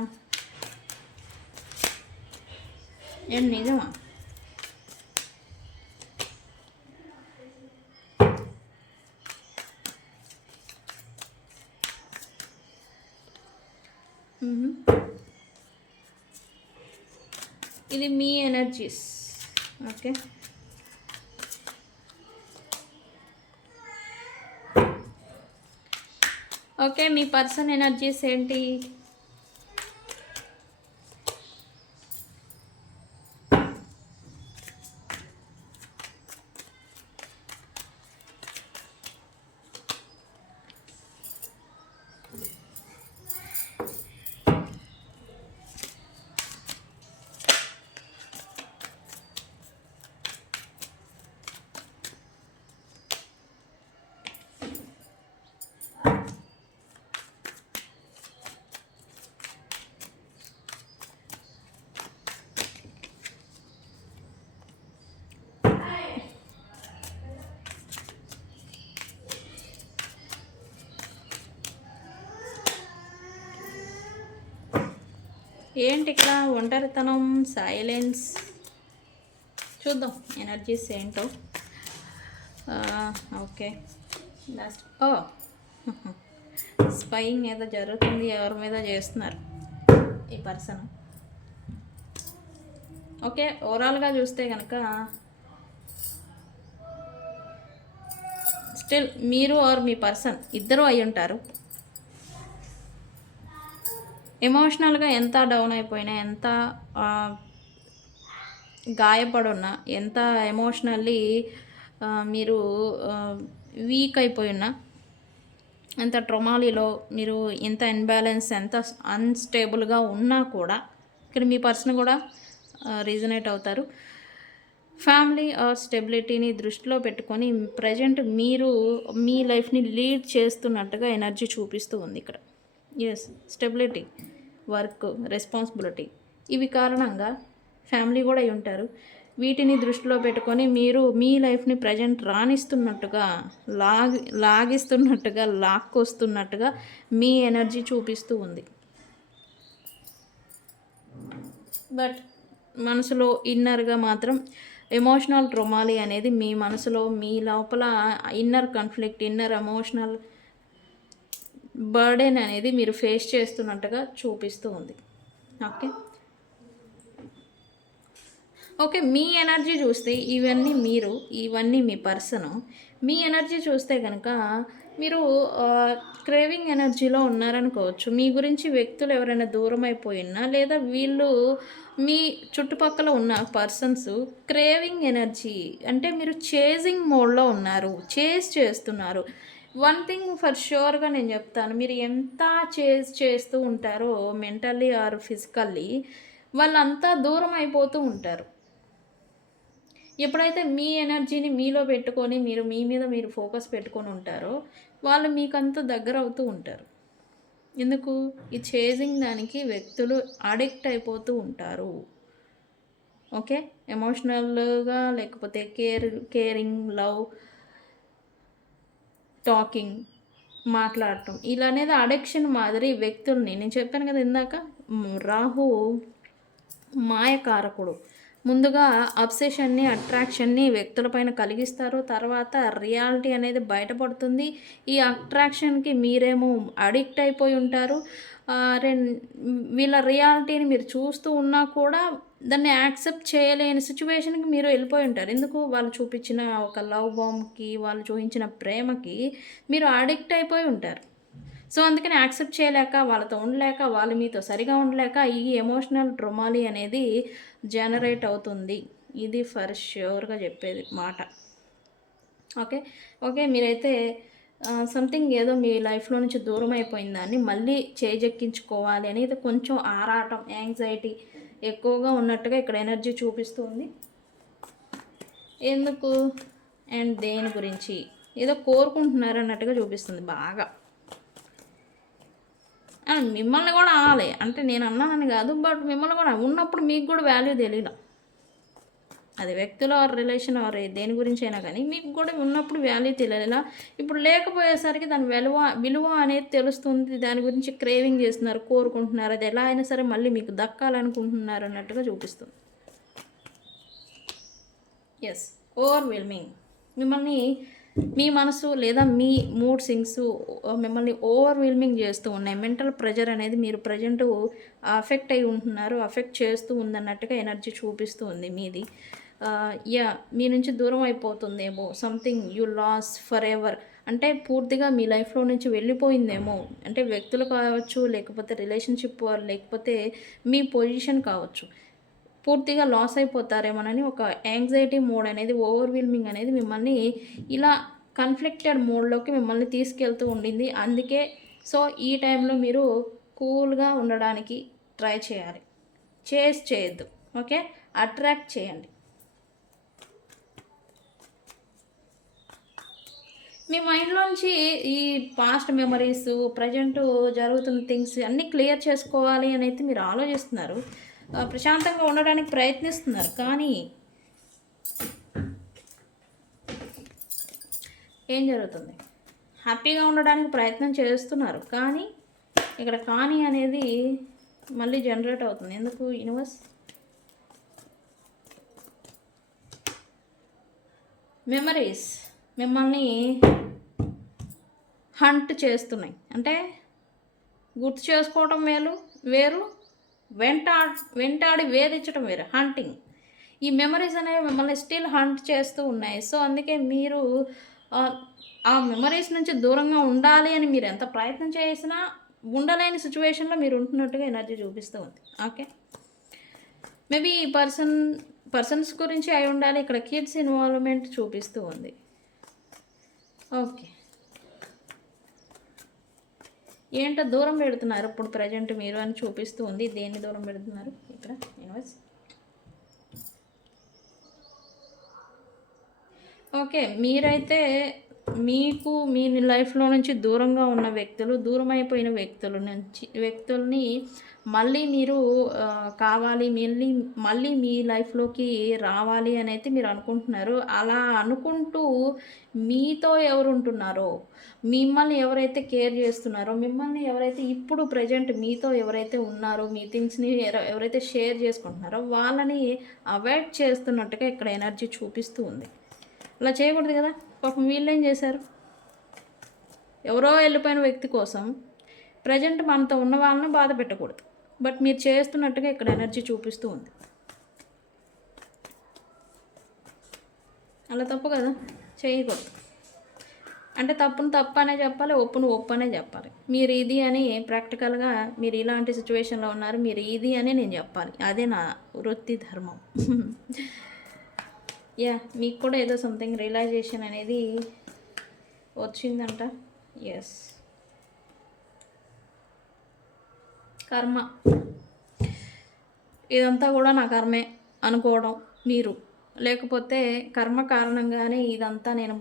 ఏం నిజమా? ఇది మీ ఎనర్జీస్. ఓకే, ఓకే, మీ పర్సన్ ఎనర్జీస్ ఏంటి? ఏంటి ఇక్కడ ఒంటరితనం, సైలెన్స్. చూద్దాం ఎనర్జీస్ ఏంటో. ఓకే, లాస్ట్ స్పైయింగ్ ఏదో జరుగుతుంది, ఎవరి మీద చేస్తున్నారు ఈ పర్సన్. ఓకే, ఓవరాల్గా చూస్తే కనుక స్టిల్ మీరు ఆర్ మీ పర్సన్ ఇద్దరు అయి ఉంటారు. ఎమోషనల్గా ఎంత డౌన్ అయిపోయినా, ఎంత గాయపడున్నా, ఎంత ఎమోషనల్లీ మీరు వీక్ అయిపోయినా, ఎంత ట్రొమాలీలో మీరు ఎంత ఇన్బ్యాలెన్స్, ఎంత అన్స్టేబుల్గా ఉన్నా కూడా ఇక్కడ మీ పర్సన్ కూడా రీజనేట్ అవుతారు. ఫ్యామిలీ ఆర్ స్టెబిలిటీని దృష్టిలో పెట్టుకొని ప్రజెంట్ మీరు మీ లైఫ్ని లీడ్ చేస్తున్నట్టుగా ఎనర్జీ చూపిస్తూ ఉంది ఇక్కడ. ఎస్, స్టెబిలిటీ, వర్క్, రెస్పాన్సిబిలిటీ, ఇవి కారణంగా ఫ్యామిలీ కూడా అయి ఉంటారు. వీటిని దృష్టిలో పెట్టుకొని మీరు మీ లైఫ్ని ప్రజెంట్ రాణిస్తున్నట్టుగా, లాగిస్తున్నట్టుగా, లాక్కొస్తున్నట్టుగా మీ ఎనర్జీ చూపిస్తూ ఉంది. బట్ మనసులో ఇన్నర్గా మాత్రం ఎమోషనల్ ట్రోమాలీ అనేది మీ మనసులో, మీ లోపల inner conflict, inner emotional burden అనేది మీరు ఫేస్ చేస్తున్నట్టుగా చూపిస్తూ ఉంది. ఓకే, ఓకే, మీ ఎనర్జీ చూస్తే ఇవన్నీ మీరు, ఇవన్నీ మీ పర్సను. మీ ఎనర్జీ చూస్తే కనుక మీరు క్రేవింగ్ ఎనర్జీలో ఉన్నారనుకోవచ్చు. మీ గురించి వ్యక్తులు ఎవరైనా దూరం అయిపోయినా, లేదా వీళ్ళు మీ చుట్టుపక్కల ఉన్న పర్సన్స్ క్రేవింగ్ ఎనర్జీ అంటే మీరు చేజింగ్ మోడ్లో ఉన్నారు, చేస్తున్నారు. వన్ థింగ్ ఫర్ ష్యూర్గా నేను చెప్తాను, మీరు ఎంత చేస్తూ ఉంటారో మెంటల్లీ ఆర్ ఫిజికల్లీ, వాళ్ళంతా దూరం అయిపోతూ ఉంటారు. ఎప్పుడైతే మీ ఎనర్జీని మీలో పెట్టుకొని మీరు మీ మీద మీరు ఫోకస్ పెట్టుకొని ఉంటారో వాళ్ళు మీకంత దగ్గర అవుతూ ఉంటారు. ఎందుకు? ఈ చేజింగ్ దానికి వ్యక్తులు అడిక్ట్ అయిపోతూ ఉంటారు. ఓకే, ఎమోషనల్గా లేకపోతే కేరింగ్, లవ్, టాకింగ్, మాట్లాడటం, ఇలా అనేది అడిక్షన్ మాదిరి వ్యక్తుల్ని, నేను చెప్పాను కదా ఇందాక, రాహు మాయకారకుడు. ముందుగా అబ్సెషన్ని, అట్రాక్షన్ని వ్యక్తులపైన కలిగిస్తారు. తర్వాత రియాలిటీ అనేది బయటపడుతుంది. ఈ అట్రాక్షన్‌కి మీరేమో అడిక్ట్ అయిపోయి ఉంటారు. వీళ్ళ రియాలిటీని మీరు చూస్తూ ఉన్నా కూడా దాన్ని యాక్సెప్ట్ చేయలేని సిట్యుయేషన్‌కి మీరు వెళ్ళిపోయి ఉంటారు. ఎందుకు? వాళ్ళు చూపించిన ఒక లవ్ బాంబ్‌కి, వాళ్ళు చూయించిన ప్రేమకి మీరు అడిక్ట్ అయిపోయి ఉంటారు. సో, అందుకని యాక్సెప్ట్ చేయలేక, వాళ్ళతో ఉండలేక, వాళ్ళు మీతో సరిగా ఉండలేక ఈ ఎమోషనల్ ట్రొమాలీ అనేది జనరేట్ అవుతుంది. ఇది ఫర్ ష్యూర్‌గా చెప్పేది మాట. ఓకే. ఓకే. మీరైతే సంథింగ్ ఏదో మీ లైఫ్‌లో నుంచి దూరం అయిపోయిన దాన్ని మళ్ళీ చేజెక్కించుకోవాలి అనేది కొంచెం ఆరాటం, యాంగ్జైటీ ఎక్కువగా ఉన్నట్టుగా ఇక్కడ ఎనర్జీ చూపిస్తుంది. ఎందుకు? అండ్ దేని గురించి? ఏదో కోరుకుంటున్నారు అన్నట్టుగా చూపిస్తుంది బాగా. మిమ్మల్ని కూడా అనాలి. అంటే నేను అన్నానని కాదు. బట్ మిమ్మల్ని కూడా ఉన్నప్పుడు మీకు కూడా వాల్యూ తెలీలా. అది వ్యక్తుల ఆర్ రిలేషన్ ఆర్ దేని గురించి అయినా కానీ మీకు కూడా ఉన్నప్పుడు వాల్యూ తెలియలా. ఇప్పుడు లేకపోయేసరికి దాని విలువ అనేది తెలుస్తుంది. దాని గురించి క్రేవింగ్ చేస్తున్నారు, కోరుకుంటున్నారు. అది ఎలా అయినా సరే మళ్ళీ మీకు దక్కాలనుకుంటున్నారు అన్నట్టుగా చూపిస్తుంది. Yes, overwhelming. మిమ్మల్ని మీ మనసు లేదా మీ మూడ్ సింగ్స్ మిమ్మల్ని ఓవర్వెల్మింగ్ చేస్తూ ఉన్నాయి. మెంటల్ ప్రెజర్ అనేది మీరు ప్రజెంట్ అఫెక్ట్ అయి ఉంటున్నారు, అఫెక్ట్ చేస్తూ ఉందన్నట్టుగా ఎనర్జీ చూపిస్తూ ఉంది మీది. మీ నుంచి దూరం అయిపోతుందేమో, something you lose forever, అంటే పూర్తిగా మీ లైఫ్లో నుంచి వెళ్ళిపోయిందేమో. అంటే వ్యక్తులు కావచ్చు, లేకపోతే రిలేషన్షిప్, లేకపోతే మీ పొజిషన్ కావచ్చు, పూర్తిగా లాస్ అయిపోతారేమోనని ఒక యాంగ్జైటీ మోడ్ అనేది, ఓవర్వెల్మింగ్ అనేది మిమ్మల్ని ఇలా కన్ఫ్లిక్టెడ్ మోడ్లోకి మిమ్మల్ని తీసుకెళ్తూ ఉండింది. అందుకే సో ఈ టైంలో మీరు కూల్గా ఉండడానికి ట్రై చేయాలి. చేయొద్దు. ఓకే, అట్రాక్ట్ చేయండి. మీ మైండ్లోంచి ఈ పాస్ట్ మెమరీస్, ప్రజెంట్ జరుగుతున్న థింగ్స్ అన్నీ క్లియర్ చేసుకోవాలి అని అయితే మీరు ఆలోచిస్తున్నారు. ప్రశాంతంగా ఉండడానికి ప్రయత్నిస్తున్నారు. కానీ ఏం జరుగుతుంది? హ్యాపీగా ఉండడానికి ప్రయత్నం చేస్తున్నారు. కానీ ఇక్కడ కానీ అనేది మళ్ళీ జనరేట్ అవుతుంది. ఎందుకు? యూనివర్స్ మెమరీస్ మిమ్మల్ని హంట్ చేస్తున్నాయి. అంటే గుర్తు చేసుకోవటం వేరు, వెంటాడి వేధించడం వేరు. హంటింగ్. ఈ మెమరీస్ అనేవి మిమ్మల్ని స్టిల్ హంట్ చేస్తూ ఉన్నాయి. సో అందుకే మీరు ఆ మెమరీస్ నుంచి దూరంగా ఉండాలి అని మీరు ఎంత ప్రయత్నం చేసినా ఉండలేని సిచ్యువేషన్లో మీరు ఉంటున్నట్టుగా ఎనర్జీ చూపిస్తూ ఉంది. ఓకే, మేబీ ఈ పర్సన్స్ గురించి అయి ఉండాలి. ఇక్కడ కిడ్స్ ఇన్వాల్వ్మెంట్ చూపిస్తూ ఉంది. ఓకే, ఏంటో దూరం పెడుతున్నారు ఇప్పుడు ప్రజెంట్ మీరు అని చూపిస్తూ ఉంది. దేన్ని దూరం పెడుతున్నారు ఇక్కడ యూనివర్స్? ఓకే, మీరైతే మీకు మీ లైఫ్లో నుంచి దూరంగా ఉన్న దూరం అయిపోయిన వ్యక్తుల్ని మళ్ళీ మీరు కావాలి, మళ్ళీ మీ లైఫ్లోకి రావాలి అని అయితే మీరు అనుకుంటున్నారు. అలా అనుకుంటూ మీతో ఎవరు ఉంటున్నారో, మిమ్మల్ని ఎవరైతే కేర్ చేస్తున్నారో, మిమ్మల్ని ఎవరైతే ఇప్పుడు ప్రజెంట్ మీతో ఎవరైతే ఉన్నారో, మీ థింగ్స్ని ఎవరైతే షేర్ చేసుకుంటున్నారో వాళ్ళని అవాయిడ్ చేస్తున్నట్టుగా ఇక్కడ ఎనర్జీ చూపిస్తూ ఉంది. అలా చేయకూడదు కదా. పాపం వీళ్ళేం చేశారు? ఎవరో వెళ్ళిపోయిన వ్యక్తి కోసం ప్రజెంట్ మనతో ఉన్న వాళ్ళని బాధ పెట్టకూడదు. బట్ మీరు చేస్తున్నట్టుగా ఇక్కడ ఎనర్జీ చూపిస్తూ ఉంది. అలా తప్పు కదా, చేయకూడదు. అంటే తప్పును తప్పు అనే చెప్పాలి, ఒప్పును ఒప్పు అనే చెప్పాలి. మీరు ఇది అని ప్రాక్టికల్గా మీరు ఇలాంటి సిచ్యువేషన్లో ఉన్నారు, మీరు ఇది అని నేను చెప్పాలి. అదే నా వృత్తి ధర్మం. మీకు కూడా ఏదో సంథింగ్ రియలైజేషన్ అనేది వచ్చిందంట. ఎస్, కర్మ, ఇదంతా కూడా నా కర్మే అనుకోవడం మీరు, లేకపోతే కర్మ కారణంగానే ఇదంతా నేను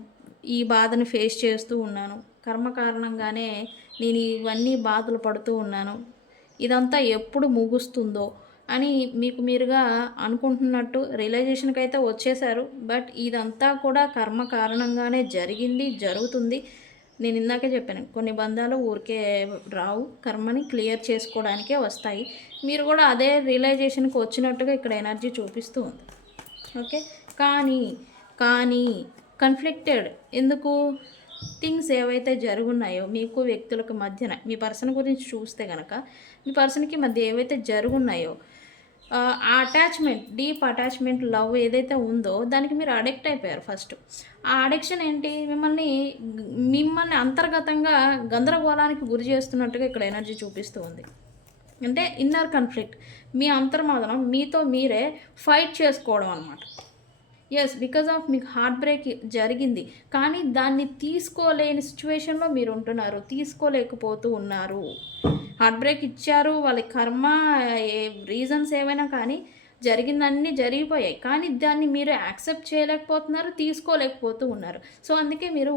ఈ బాధను ఫేస్ చేస్తూ ఉన్నాను, కర్మ కారణంగానే నేను ఇవన్నీ బాధలు పడుతూ ఉన్నాను, ఇదంతా ఎప్పుడు ముగుస్తుందో అని మీకు మీరుగా అనుకుంటున్నట్టు రియలైజేషన్కి అయితే వచ్చేసారు. బట్ ఇదంతా కూడా కర్మ కారణంగానే జరుగుతుంది. నేను ఇందాకే చెప్పాను, కొన్ని బంధాలు ఊరికే రావు, కర్మని క్లియర్ చేసుకోవడానికే వస్తాయి. మీరు కూడా అదే రియలైజేషన్కి వచ్చినట్టుగా ఇక్కడ ఎనర్జీ చూపిస్తూ ఉంది. ఓకే. కానీ కానీ కన్ఫ్లిక్టెడ్ ఎందుకు? థింగ్స్ ఏవైతే జరుగున్నాయో మీకు వ్యక్తులకు మధ్యన, మీ పర్సన్ గురించి చూస్తే కనుక మీ పర్సన్కి మధ్య ఏవైతే జరుగున్నాయో ఆ అటాచ్మెంట్, డీప్ అటాచ్మెంట్, లవ్ ఏదైతే ఉందో దానికి మీరు అడిక్ట్ అయిపోయారు ఫస్ట్. ఆ అడిక్షన్ ఏంటి? మిమ్మల్ని అంతర్గతంగా గందరగోళానికి గురి చేస్తున్నట్టుగా ఇక్కడ ఎనర్జీ చూపిస్తూ ఉంది. అంటే ఇన్నర్ కాన్ఫ్లిక్ట్, మీ అంతర్మదనం మీతో మీరే ఫైట్ చేసుకోవడం అనమాట. ఎస్, బికాజ్ ఆఫ్ మీకు హార్ట్ బ్రేక్ జరిగింది, కానీ దాన్ని తీసుకోలేని సిచ్యువేషన్లో మీరు ఉంటున్నారు, తీసుకోలేకపోతూ ఉన్నారు. హార్ట్ బ్రేక్ ఇచ్చారు, వాళ్ళ కర్మ, ఏ రీజన్స్ ఏమైనా కానీ జరిగిందన్నీ జరిగిపోయాయి, కానీ దాన్ని మీరు యాక్సెప్ట్ చేయలేకపోతున్నారు, తీసుకోలేకపోతూ ఉన్నారు. సో అందుకే మీరు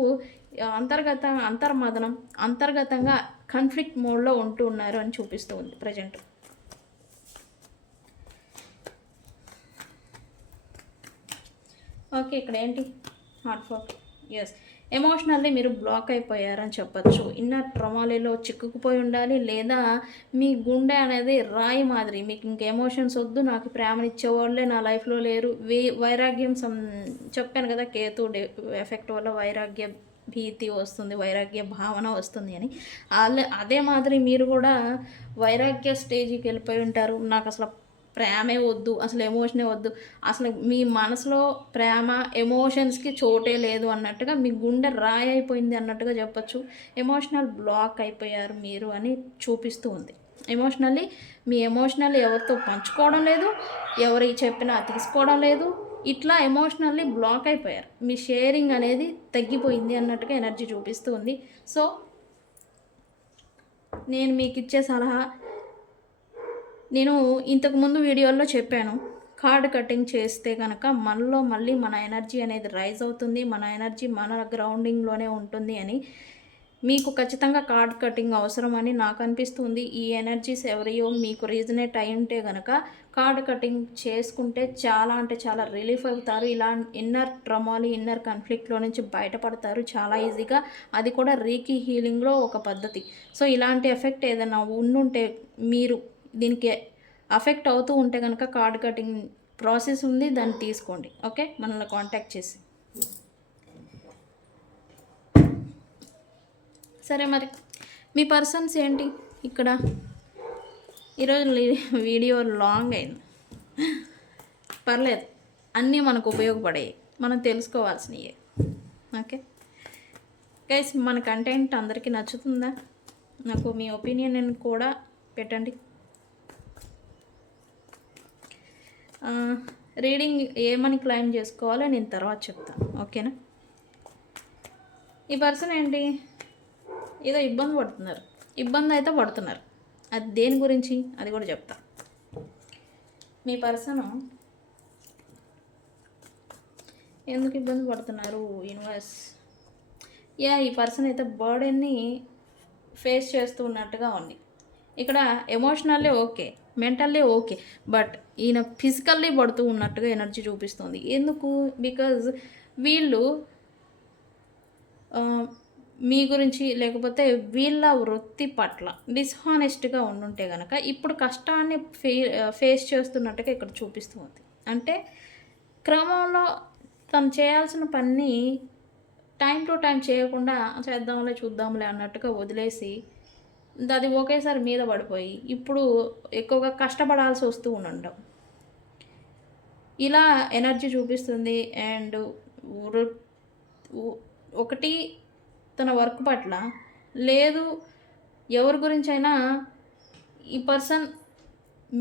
అంతర్మదనం, అంతర్గతంగా కాన్ఫ్లిక్ట్ మోడ్లో ఉంటూ ఉన్నారు అని చూపిస్తూ ఉంది ప్రజెంట్. ఓకే, ఇక్కడ ఏంటి? Heart folk. ఎస్, ఎమోషనల్లీ మీరు బ్లాక్ అయిపోయారని చెప్పచ్చు. ఇన్నర్ ట్రమాలీలో చిక్కుకుపోయి ఉండాలి, లేదా మీ గుండె అనేది రాయి మాదిరి, మీకు ఇంక ఎమోషన్స్ వద్దు, నాకు ప్రేమనిచ్చేవాళ్ళే నా లైఫ్లో లేరు, వైరాగ్యం చెప్పాను కదా, కేతు ఎఫెక్ట్ వల్ల వైరాగ్య భీతి వస్తుంది, వైరాగ్య భావన వస్తుంది అని. అదే మాదిరి మీరు కూడా వైరాగ్య స్టేజ్కి వెళ్ళిపోయి ఉంటారు. నాకు అసలు ప్రేమే వద్దు, అసలు ఎమోషనే వద్దు, అసలు మీ మనసులో ప్రేమ ఎమోషన్స్కి చోటే లేదు అన్నట్టుగా, మీ గుండె రాయి అయిపోయింది అన్నట్టుగా చెప్పచ్చు. ఎమోషనల్ బ్లాక్ అయిపోయారు మీరు అని చూపిస్తూ ఉంది. ఎమోషనల్లీ మీ ఎమోషనల్ ఎవరితో పంచుకోవడం లేదు, ఎవరికి చెప్పినా తీసుకోవడం లేదు, ఇట్లా ఎమోషనల్లీ బ్లాక్ అయిపోయారు. మీ షేరింగ్ అనేది తగ్గిపోయింది అన్నట్టుగా ఎనర్జీ చూపిస్తూ ఉంది. సో నేను మీకు ఇచ్చే సలహా, నేను ఇంతకుముందు వీడియోల్లో చెప్పాను, కార్డ్ కటింగ్ చేస్తే కనుక మనలో మళ్ళీ మన ఎనర్జీ అనేది రైజ్ అవుతుంది, మన ఎనర్జీ మన గ్రౌండింగ్లోనే ఉంటుంది అని. మీకు ఖచ్చితంగా కార్డ్ కటింగ్ అవసరం అని నాకు అనిపిస్తుంది. ఈ ఎనర్జీస్ ఎవరియో మీకు రీజనేట్ అయి ఉంటే కనుక కార్డ్ కటింగ్ చేసుకుంటే చాలా అంటే చాలా రిలీఫ్ అవుతారు. ఇలా ఇన్నర్ ట్రమాలి, ఇన్నర్ కాన్ఫ్లిక్ట్లో నుంచి బయటపడతారు చాలా ఈజీగా. అది కూడా రీకీ హీలింగ్లో ఒక పద్ధతి. సో ఇలాంటి ఎఫెక్ట్ ఏదైనా ఉండుంటే, మీరు దీనికి అఫెక్ట్ అవుతూ ఉంటే కనుక కార్డ్ కటింగ్ ప్రాసెస్ ఉంది, దాన్ని తీసుకోండి. ఓకే, మనల్ని కాంటాక్ట్ చేసి. సరే, మరి మీ పర్సన్స్ ఏంటి ఇక్కడ? ఈరోజు వీడియో లాంగ్ అయింది, పర్లేదు, అన్నీ మనకు ఉపయోగపడాయి, మనం తెలుసుకోవాల్సినవి. ఓకే గైస్, మన కంటెంట్ అందరికీ నచ్చుతుందా? నాకు మీ ఒపీనియన్ కూడా పెట్టండి. రీడింగ్ ఏమని క్లైమ్ చేసుకోవాలో నేను తర్వాత చెప్తాను. ఓకేనా? ఈ పర్సన్ ఏంటి, ఏదో ఇబ్బంది అయితే పడుతున్నారు. అది దేని గురించి అది కూడా చెప్తా. మీ పర్సన్ ఎందుకు ఇబ్బంది పడుతున్నారు? యూనివర్స్, ఈ పర్సన్ అయితే బర్డెన్ని ఫేస్ చేస్తూ ఉన్నట్టుగా ఉంది. ఇక్కడ emotionally okay, mentally okay, but ఈయన ఫిజికల్లీ పడుతూ ఉన్నట్టుగా ఎనర్జీ చూపిస్తుంది. ఎందుకు? బికాజ్ వీళ్ళు మీ గురించి, లేకపోతే వీళ్ళ వృత్తి పట్ల డిస్హానెస్ట్గా ఉండుంటే కనుక ఇప్పుడు కష్టాన్ని ఫేస్ చేస్తున్నట్టుగా ఇక్కడ చూపిస్తూ ఉంది. అంటే క్రమంలో తను చేయాల్సిన పని టైం టు టైం చేయకుండా చూద్దాంలే అన్నట్టుగా వదిలేసి అది ఒకేసారి మీద పడిపోయి ఇప్పుడు ఎక్కువగా కష్టపడాల్సి వస్తూ ఉండడం, ఇలా ఎనర్జీ చూపిస్తుంది. అండ్ ఒకటి తన వర్క్ పట్ల లేదు, ఎవరి గురించైనా ఈ పర్సన్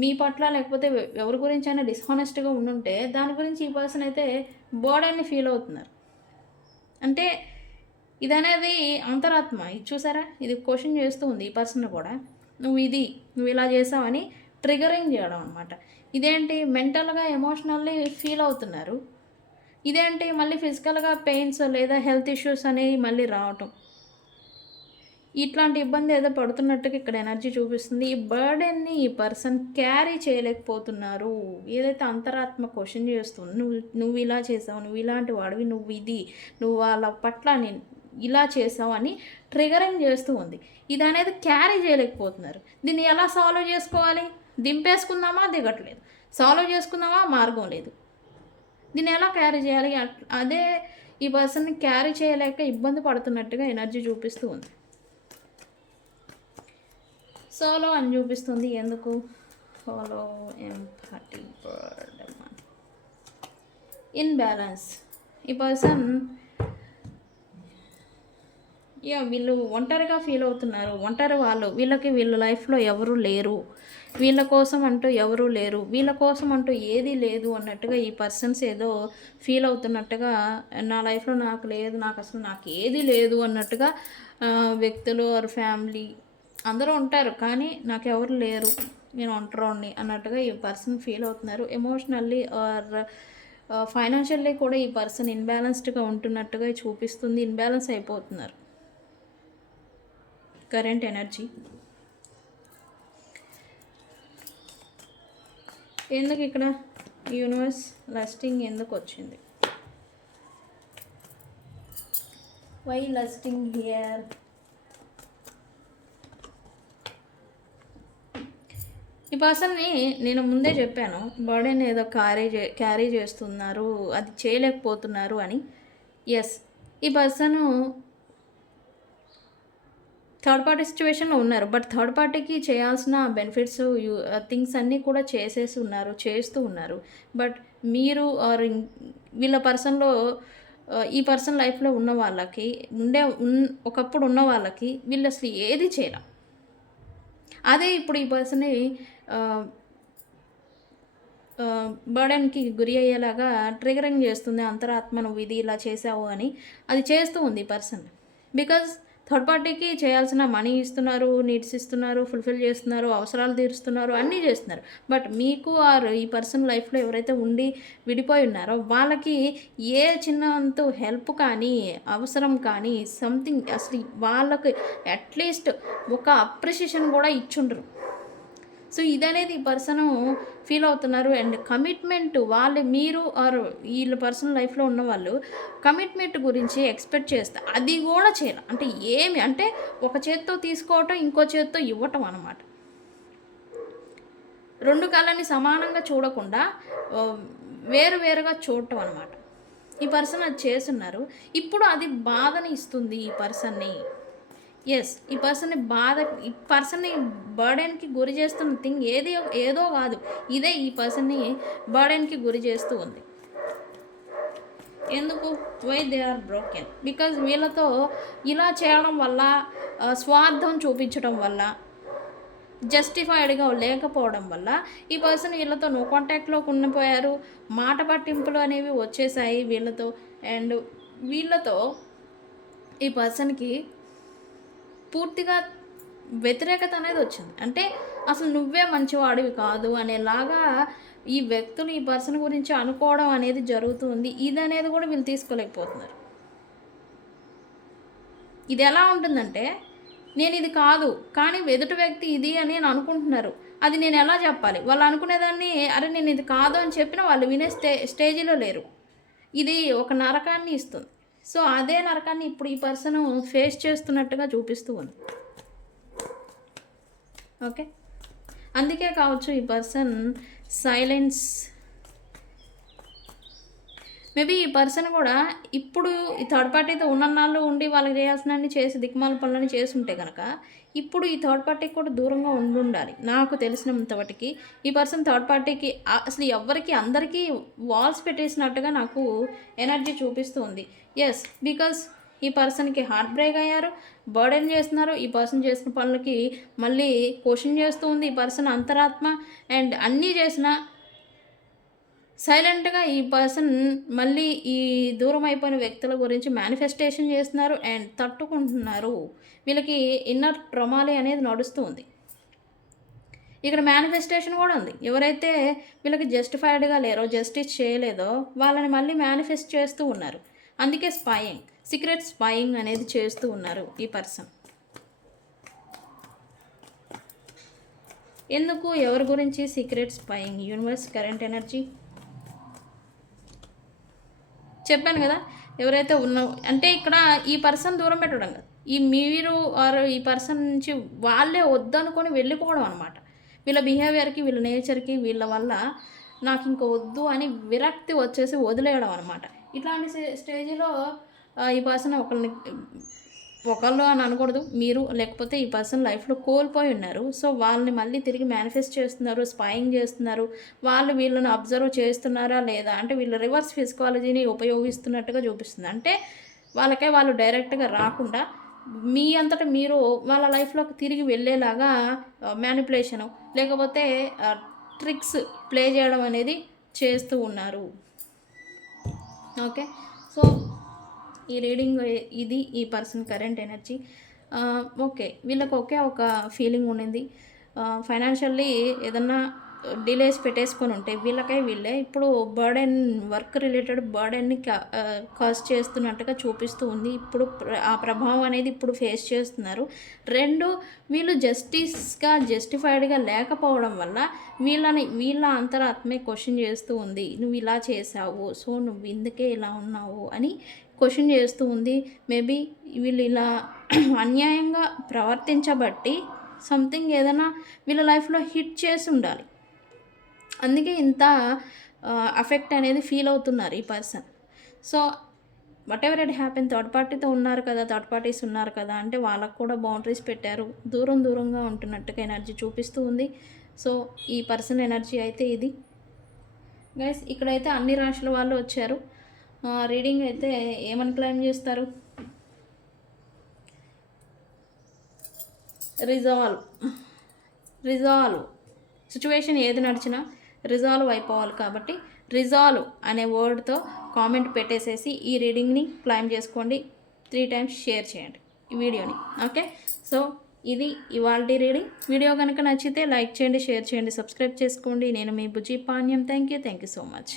మీ పట్ల, లేకపోతే ఎవరి గురించైనా డిస్హానెస్ట్గా ఉండుంటే దాని గురించి ఈ పర్సన్ అయితే బర్డెన్ని ఫీల్ అవుతున్నారు. అంటే ఇది అనేది అంతరాత్మ, ఇది చూసారా, ఇది క్వశ్చన్ చేస్తూ ఉంది ఈ పర్సన్ కూడా, నువ్వు ఇలా చేసావని ట్రిగరింగ్ చేయడం అనమాట. ఇదేంటి, మెంటల్గా ఎమోషనల్లీ ఫీల్ అవుతున్నారు, ఇదేంటి మళ్ళీ ఫిజికల్గా పెయిన్స్ లేదా హెల్త్ ఇష్యూస్ అనేవి మళ్ళీ రావటం, ఇట్లాంటి ఇబ్బంది ఏదో పడుతున్నట్టుగా ఇక్కడ ఎనర్జీ చూపిస్తుంది. ఈ బర్డెన్ని ఈ పర్సన్ క్యారీ చేయలేకపోతున్నారు. ఏదైతే అంతరాత్మ క్వశ్చన్ చేస్తుంది, నువ్వు ఇలా చేసావు, నువ్వు ఇలాంటి వాడివి, నువ్వు వాళ్ళ పట్ల ఇలా చేసావు అని ట్రిగరింగ్ చేస్తూ ఉంది. ఇది అనేది క్యారీ చేయలేకపోతున్నారు. దీన్ని ఎలా సాల్వ్ చేసుకోవాలి? దింపేసుకుందామా? దిగట్లేదు. సాల్వ్ చేసుకుందామా? మార్గం లేదు. దీన్ని ఎలా క్యారీ చేయాలి? అదే ఈ పర్సన్ని క్యారీ చేయలేక ఇబ్బంది పడుతున్నట్టుగా ఎనర్జీ చూపిస్తూ ఉంది. సోలో అని చూపిస్తుంది. ఎందుకు? Follow empathy burden imbalance. ఈ పర్సన్ వీళ్ళు ఒంటరిగా ఫీల్ అవుతున్నారు. ఒంటరి వాళ్ళు. వీళ్ళ లైఫ్లో ఎవరు లేరు, వీళ్ళ కోసం అంటూ ఎవరూ లేరు, వీళ్ళ కోసం అంటూ ఏదీ లేదు అన్నట్టుగా ఈ పర్సన్స్ ఏదో ఫీల్ అవుతున్నట్టుగా, నా లైఫ్లో నాకు లేదు, నాకు ఏదీ లేదు అన్నట్టుగా వ్యక్తులు ఆర్ ఫ్యామిలీ అందరూ ఉంటారు, కానీ నాకు ఎవరు లేరు, నేను ఒంటరోడిని అన్నట్టుగా ఈ పర్సన్ ఫీల్ అవుతున్నారు. ఎమోషనల్లీ ఆర్ ఫైనాన్షియల్లీ కూడా ఈ పర్సన్ ఇన్బ్యాలెన్స్డ్గా ఉంటున్నట్టుగా చూపిస్తుంది. ఇన్బ్యాలెన్స్ అయిపోతున్నారు. Current energy. ఎందుకు ఇక్కడ యూనివర్స్ లస్టింగ్ ఎందుకు వచ్చింది? Why lusting here? ఈ పర్సన్ని నేను ముందే చెప్పాను, బర్డెన్ ఏదో క్యారీ చేస్తున్నారు, అది చేయలేకపోతున్నారు అని. ఎస్, ఈ పర్సను థర్డ్ పార్టీ సిచ్యువేషన్లో ఉన్నారు. బట్ థర్డ్ పార్టీకి చేయాల్సిన బెనిఫిట్స్ థింగ్స్ అన్నీ కూడా చేస్తూ ఉన్నారు. బట్ మీరు ఆర్ వీళ్ళ పర్సన్లో ఈ పర్సన్ లైఫ్లో ఉన్న వాళ్ళకి ఒకప్పుడు ఉన్న వాళ్ళకి వీళ్ళు అసలు ఏది చేయరా. అదే ఇప్పుడు ఈ పర్సన్ని బర్డెన్కి గురి అయ్యేలాగా ట్రిగరింగ్ చేస్తుంది. అంతరాత్మ నువ్వు ఇది ఇలా చేసావు అని అది చేస్తూ ఉంది ఈ పర్సన్. బికాజ్ థర్డ్ పార్టీకి చేయాల్సిన మనీ ఇస్తున్నారు, నీడ్స్ ఇస్తున్నారు, ఫుల్ఫిల్ చేస్తున్నారు, అవసరాలు తీరుస్తున్నారు, అన్నీ చేస్తున్నారు. బట్ మీకు ఆర్ ఈ పర్సన్ లైఫ్లో ఎవరైతే ఉండి విడిపోయి ఉన్నారో వాళ్ళకి ఏ చిన్నంత హెల్ప్ కానీ అవసరం కానీ సంథింగ్ అసలు వాళ్ళకి అట్లీస్ట్ ఒక అప్రిషియేషన్ కూడా ఇచ్చుండ్రు. సో ఇదనేది ఈ పర్సన్ ఫీల్ అవుతున్నారు. అండ్ కమిట్మెంట్ మీరు ఆర్ వీళ్ళ పర్సనల్ లైఫ్లో ఉన్న వాళ్ళు కమిట్మెంట్ గురించి ఎక్స్పెక్ట్ చేస్తారు, అది కూడా చేయాలి. అంటే ఏమి అంటే ఒక చేత్తో తీసుకోవటం, ఇంకో చేత్తో ఇవ్వటం అన్నమాట. రెండు కళ్ళని సమానంగా చూడకుండా వేరువేరుగా చూడటం అన్నమాట. ఈ పర్సన్ అది చేస్తున్నారు. ఇప్పుడు అది బాధని ఇస్తుంది ఈ పర్సన్ని. ఎస్, ఈ పర్సన్ని బర్డెన్కి గురి చేస్తున్న థింగ్ ఏదో కాదు, ఇదే ఈ పర్సన్ని బర్డెన్కి గురి చేస్తూ ఉంది. ఎందుకు? Why they are broken? Because వీళ్ళతో ఇలా చేయడం వల్ల, స్వార్థం చూపించడం వల్ల, జస్టిఫైడ్గా లేకపోవడం వల్ల ఈ పర్సన్ వీళ్ళతో నో కాంటాక్ట్లోకి ఉండిపోయారు. మాట పట్టింపులు అనేవి వచ్చేసాయి వీళ్ళతో. అండ్ వీళ్ళతో ఈ పర్సన్కి పూర్తిగా వ్యతిరేకత అనేది వచ్చింది. అంటే అసలు నువ్వే మంచివాడివి కాదు అనేలాగా ఈ వ్యక్తులు ఈ పర్సన్ గురించి అనుకోవడం అనేది జరుగుతుంది. ఇది అనేది కూడా వీళ్ళు తీసుకోలేకపోతున్నారు. ఇది ఎలా ఉంటుందంటే, నేను ఇది కాదు కానీ ఎదుటి వ్యక్తి ఇది అని నేను అనుకుంటున్నారు, అది నేను ఎలా చెప్పాలి? వాళ్ళు అనుకునేదాన్ని అరే నేను ఇది కాదు అని చెప్పినా వాళ్ళు వినే స్టేజీలో లేరు. ఇది ఒక నరకాన్ని ఇస్తుంది. సో అదే నరకాన్ని ఇప్పుడు ఈ పర్సన్ ఫేస్ చేస్తున్నట్టుగా చూపిస్తూ ఉంది. ఓకే, అందుకే కావచ్చు ఈ పర్సన్ సైలెన్స్. మేబీ ఈ పర్సన్ కూడా ఇప్పుడు ఈ థర్డ్ పార్టీతో ఉన్నన్నాళ్ళు ఉండి వాళ్ళకి చేయాల్సినన్ని చేసి దిక్మాల పనులని చేసి ఉంటే కనుక ఇప్పుడు ఈ థర్డ్ పార్టీకి కూడా దూరంగా ఉండాలి. నాకు తెలిసినంతవరకు ఈ పర్సన్ థర్డ్ పార్టీకి అసలు ఎవరికి అందరికీ వాల్స్ పెట్టేసినట్టుగా నాకు ఎనర్జీ చూపిస్తూ ఉంది. ఎస్, బికాస్ ఈ పర్సన్కి హార్ట్ బ్రేక్ అయ్యారు, బర్డెన్ చేస్తున్నారు. ఈ పర్సన్ చేసిన పనులకి మళ్ళీ క్వశ్చన్ చేస్తూ ఉంది ఈ పర్సన్ అంతరాత్మ. అండ్ అన్నీ చేసిన సైలెంట్గా ఈ పర్సన్ మళ్ళీ ఈ దూరం అయిపోయిన వ్యక్తుల గురించి మేనిఫెస్టేషన్ చేస్తున్నారు అండ్ తట్టుకుంటున్నారు. వీళ్ళకి ఇన్నర్ ట్రమాలీ అనేది నడుస్తూ ఉంది. ఇక్కడ మేనిఫెస్టేషన్ కూడా ఉంది. ఎవరైతే వీళ్ళకి జస్టిఫైడ్గా లేరో, జస్టిస్ చేయలేదో వాళ్ళని మళ్ళీ మేనిఫెస్ట్ చేస్తూ ఉన్నారు. అందుకే సీక్రెట్ స్పైయింగ్ అనేది చేస్తూ ఉన్నారు ఈ పర్సన్. ఎందుకు? ఎవరి గురించి secret spying? Universe current energy చెప్పాను కదా, ఎవరైతే ఉన్నావు అంటే ఇక్కడ ఈ పర్సన్ దూరం పెట్టడం కాదు, ఈ మీరు ఆర్ ఈ పర్సన్ నుంచి వాళ్ళే వద్దనుకొని వెళ్ళిపోవడం అనమాట. వీళ్ళ బిహేవియర్కి, వీళ్ళ నేచర్కి, వీళ్ళ వల్ల నాకు ఇంక వద్దు అని విరక్తి వచ్చేసి వదిలేయడం అనమాట. ఇట్లాంటి స్టేజ్లో ఈ పర్సన్ ఒకళ్ళు అని అనకూడదు, మీరు లేకపోతే ఈ పర్సన్ లైఫ్లో కోల్పోయి ఉన్నారు. సో వాళ్ళని మళ్ళీ తిరిగి మేనిఫెస్ట్ చేస్తున్నారు, స్పైయింగ్ చేస్తున్నారు, వాళ్ళు వీళ్ళని అబ్జర్వ్ చేస్తున్నారా లేదా అంటే వీళ్ళు రివర్స్ ఫిజికాలజీని ఉపయోగిస్తున్నట్టుగా చూపిస్తుంది. అంటే వాళ్ళు డైరెక్ట్గా రాకుండా మీ అంతటా మీరు వాళ్ళ లైఫ్లోకి తిరిగి వెళ్ళేలాగా మ్యానిపులేషను లేకపోతే ట్రిక్స్ ప్లే చేయడం అనేది చేస్తూ ఉన్నారు. ఓకే, సో ఈ రీడింగ్ ఇది ఈ పర్సన్ కరెంట్ ఎనర్జీ. ఓకే, వీళ్ళకి ఒక ఫీలింగ్ ఉండింది, ఫైనాన్షియల్లీ ఏదన్నా డిలేస్ పెట్టేసుకొని ఉంటే వీళ్ళే ఇప్పుడు బర్డెన్, వర్క్ రిలేటెడ్ బర్డెన్ని కాజ్ చేస్తున్నట్టుగా చూపిస్తూ ఉంది. ఇప్పుడు ఆ ప్రభావం అనేది ఇప్పుడు ఫేస్ చేస్తున్నారు. వీళ్ళు జస్టిఫైడ్గా లేకపోవడం వల్ల వీళ్ళ అంతరాత్మే క్వశ్చన్ చేస్తూ ఉంది, నువ్వు ఇలా చేసావు, సో నువ్వు ఇందుకే ఇలా ఉన్నావు అని క్వశ్చన్ చేస్తూ ఉంది. మేబీ వీళ్ళు ఇలా అన్యాయంగా ప్రవర్తించబట్టి సంథింగ్ ఏదైనా వీళ్ళ లైఫ్లో హిట్ చేసి ఉండాలి, అందుకే ఇంత అఫెక్ట్ అనేది ఫీల్ అవుతున్నారు ఈ person. So what ever it happen, third parties ఉన్నారు కదా అంటే వాళ్ళకు కూడా బౌండరీస్ పెట్టారు, దూరంగా ఉంటున్నట్టుగా ఎనర్జీ చూపిస్తూ ఉంది. సో ఈ పర్సన్ ఎనర్జీ అయితే ఇది గైస్. ఇక్కడైతే అన్ని రాశుల వాళ్ళు వచ్చారు. రీడింగ్ అయితే ఏమని క్లైమ్ చేస్తారు, రిజాల్వ్ సిచ్యువేషన్ ఏది నడిచినా రిజాల్వ్ అయిపోవాలి కాబట్టి రిజాల్వ్ అనే వర్డ్తో కామెంట్ పెట్టేసేసి ఈ రీడింగ్ని క్లైమ్ చేసుకోండి. 3 times షేర్ చేయండి ఈ వీడియోని. ఓకే, సో ఇది ఇవాల్టి రీడింగ్. వీడియో కనుక నచ్చితే లైక్ చేయండి, షేర్ చేయండి, సబ్స్క్రైబ్ చేసుకోండి. నేను మీ Bujji Panyam. Thank you so much.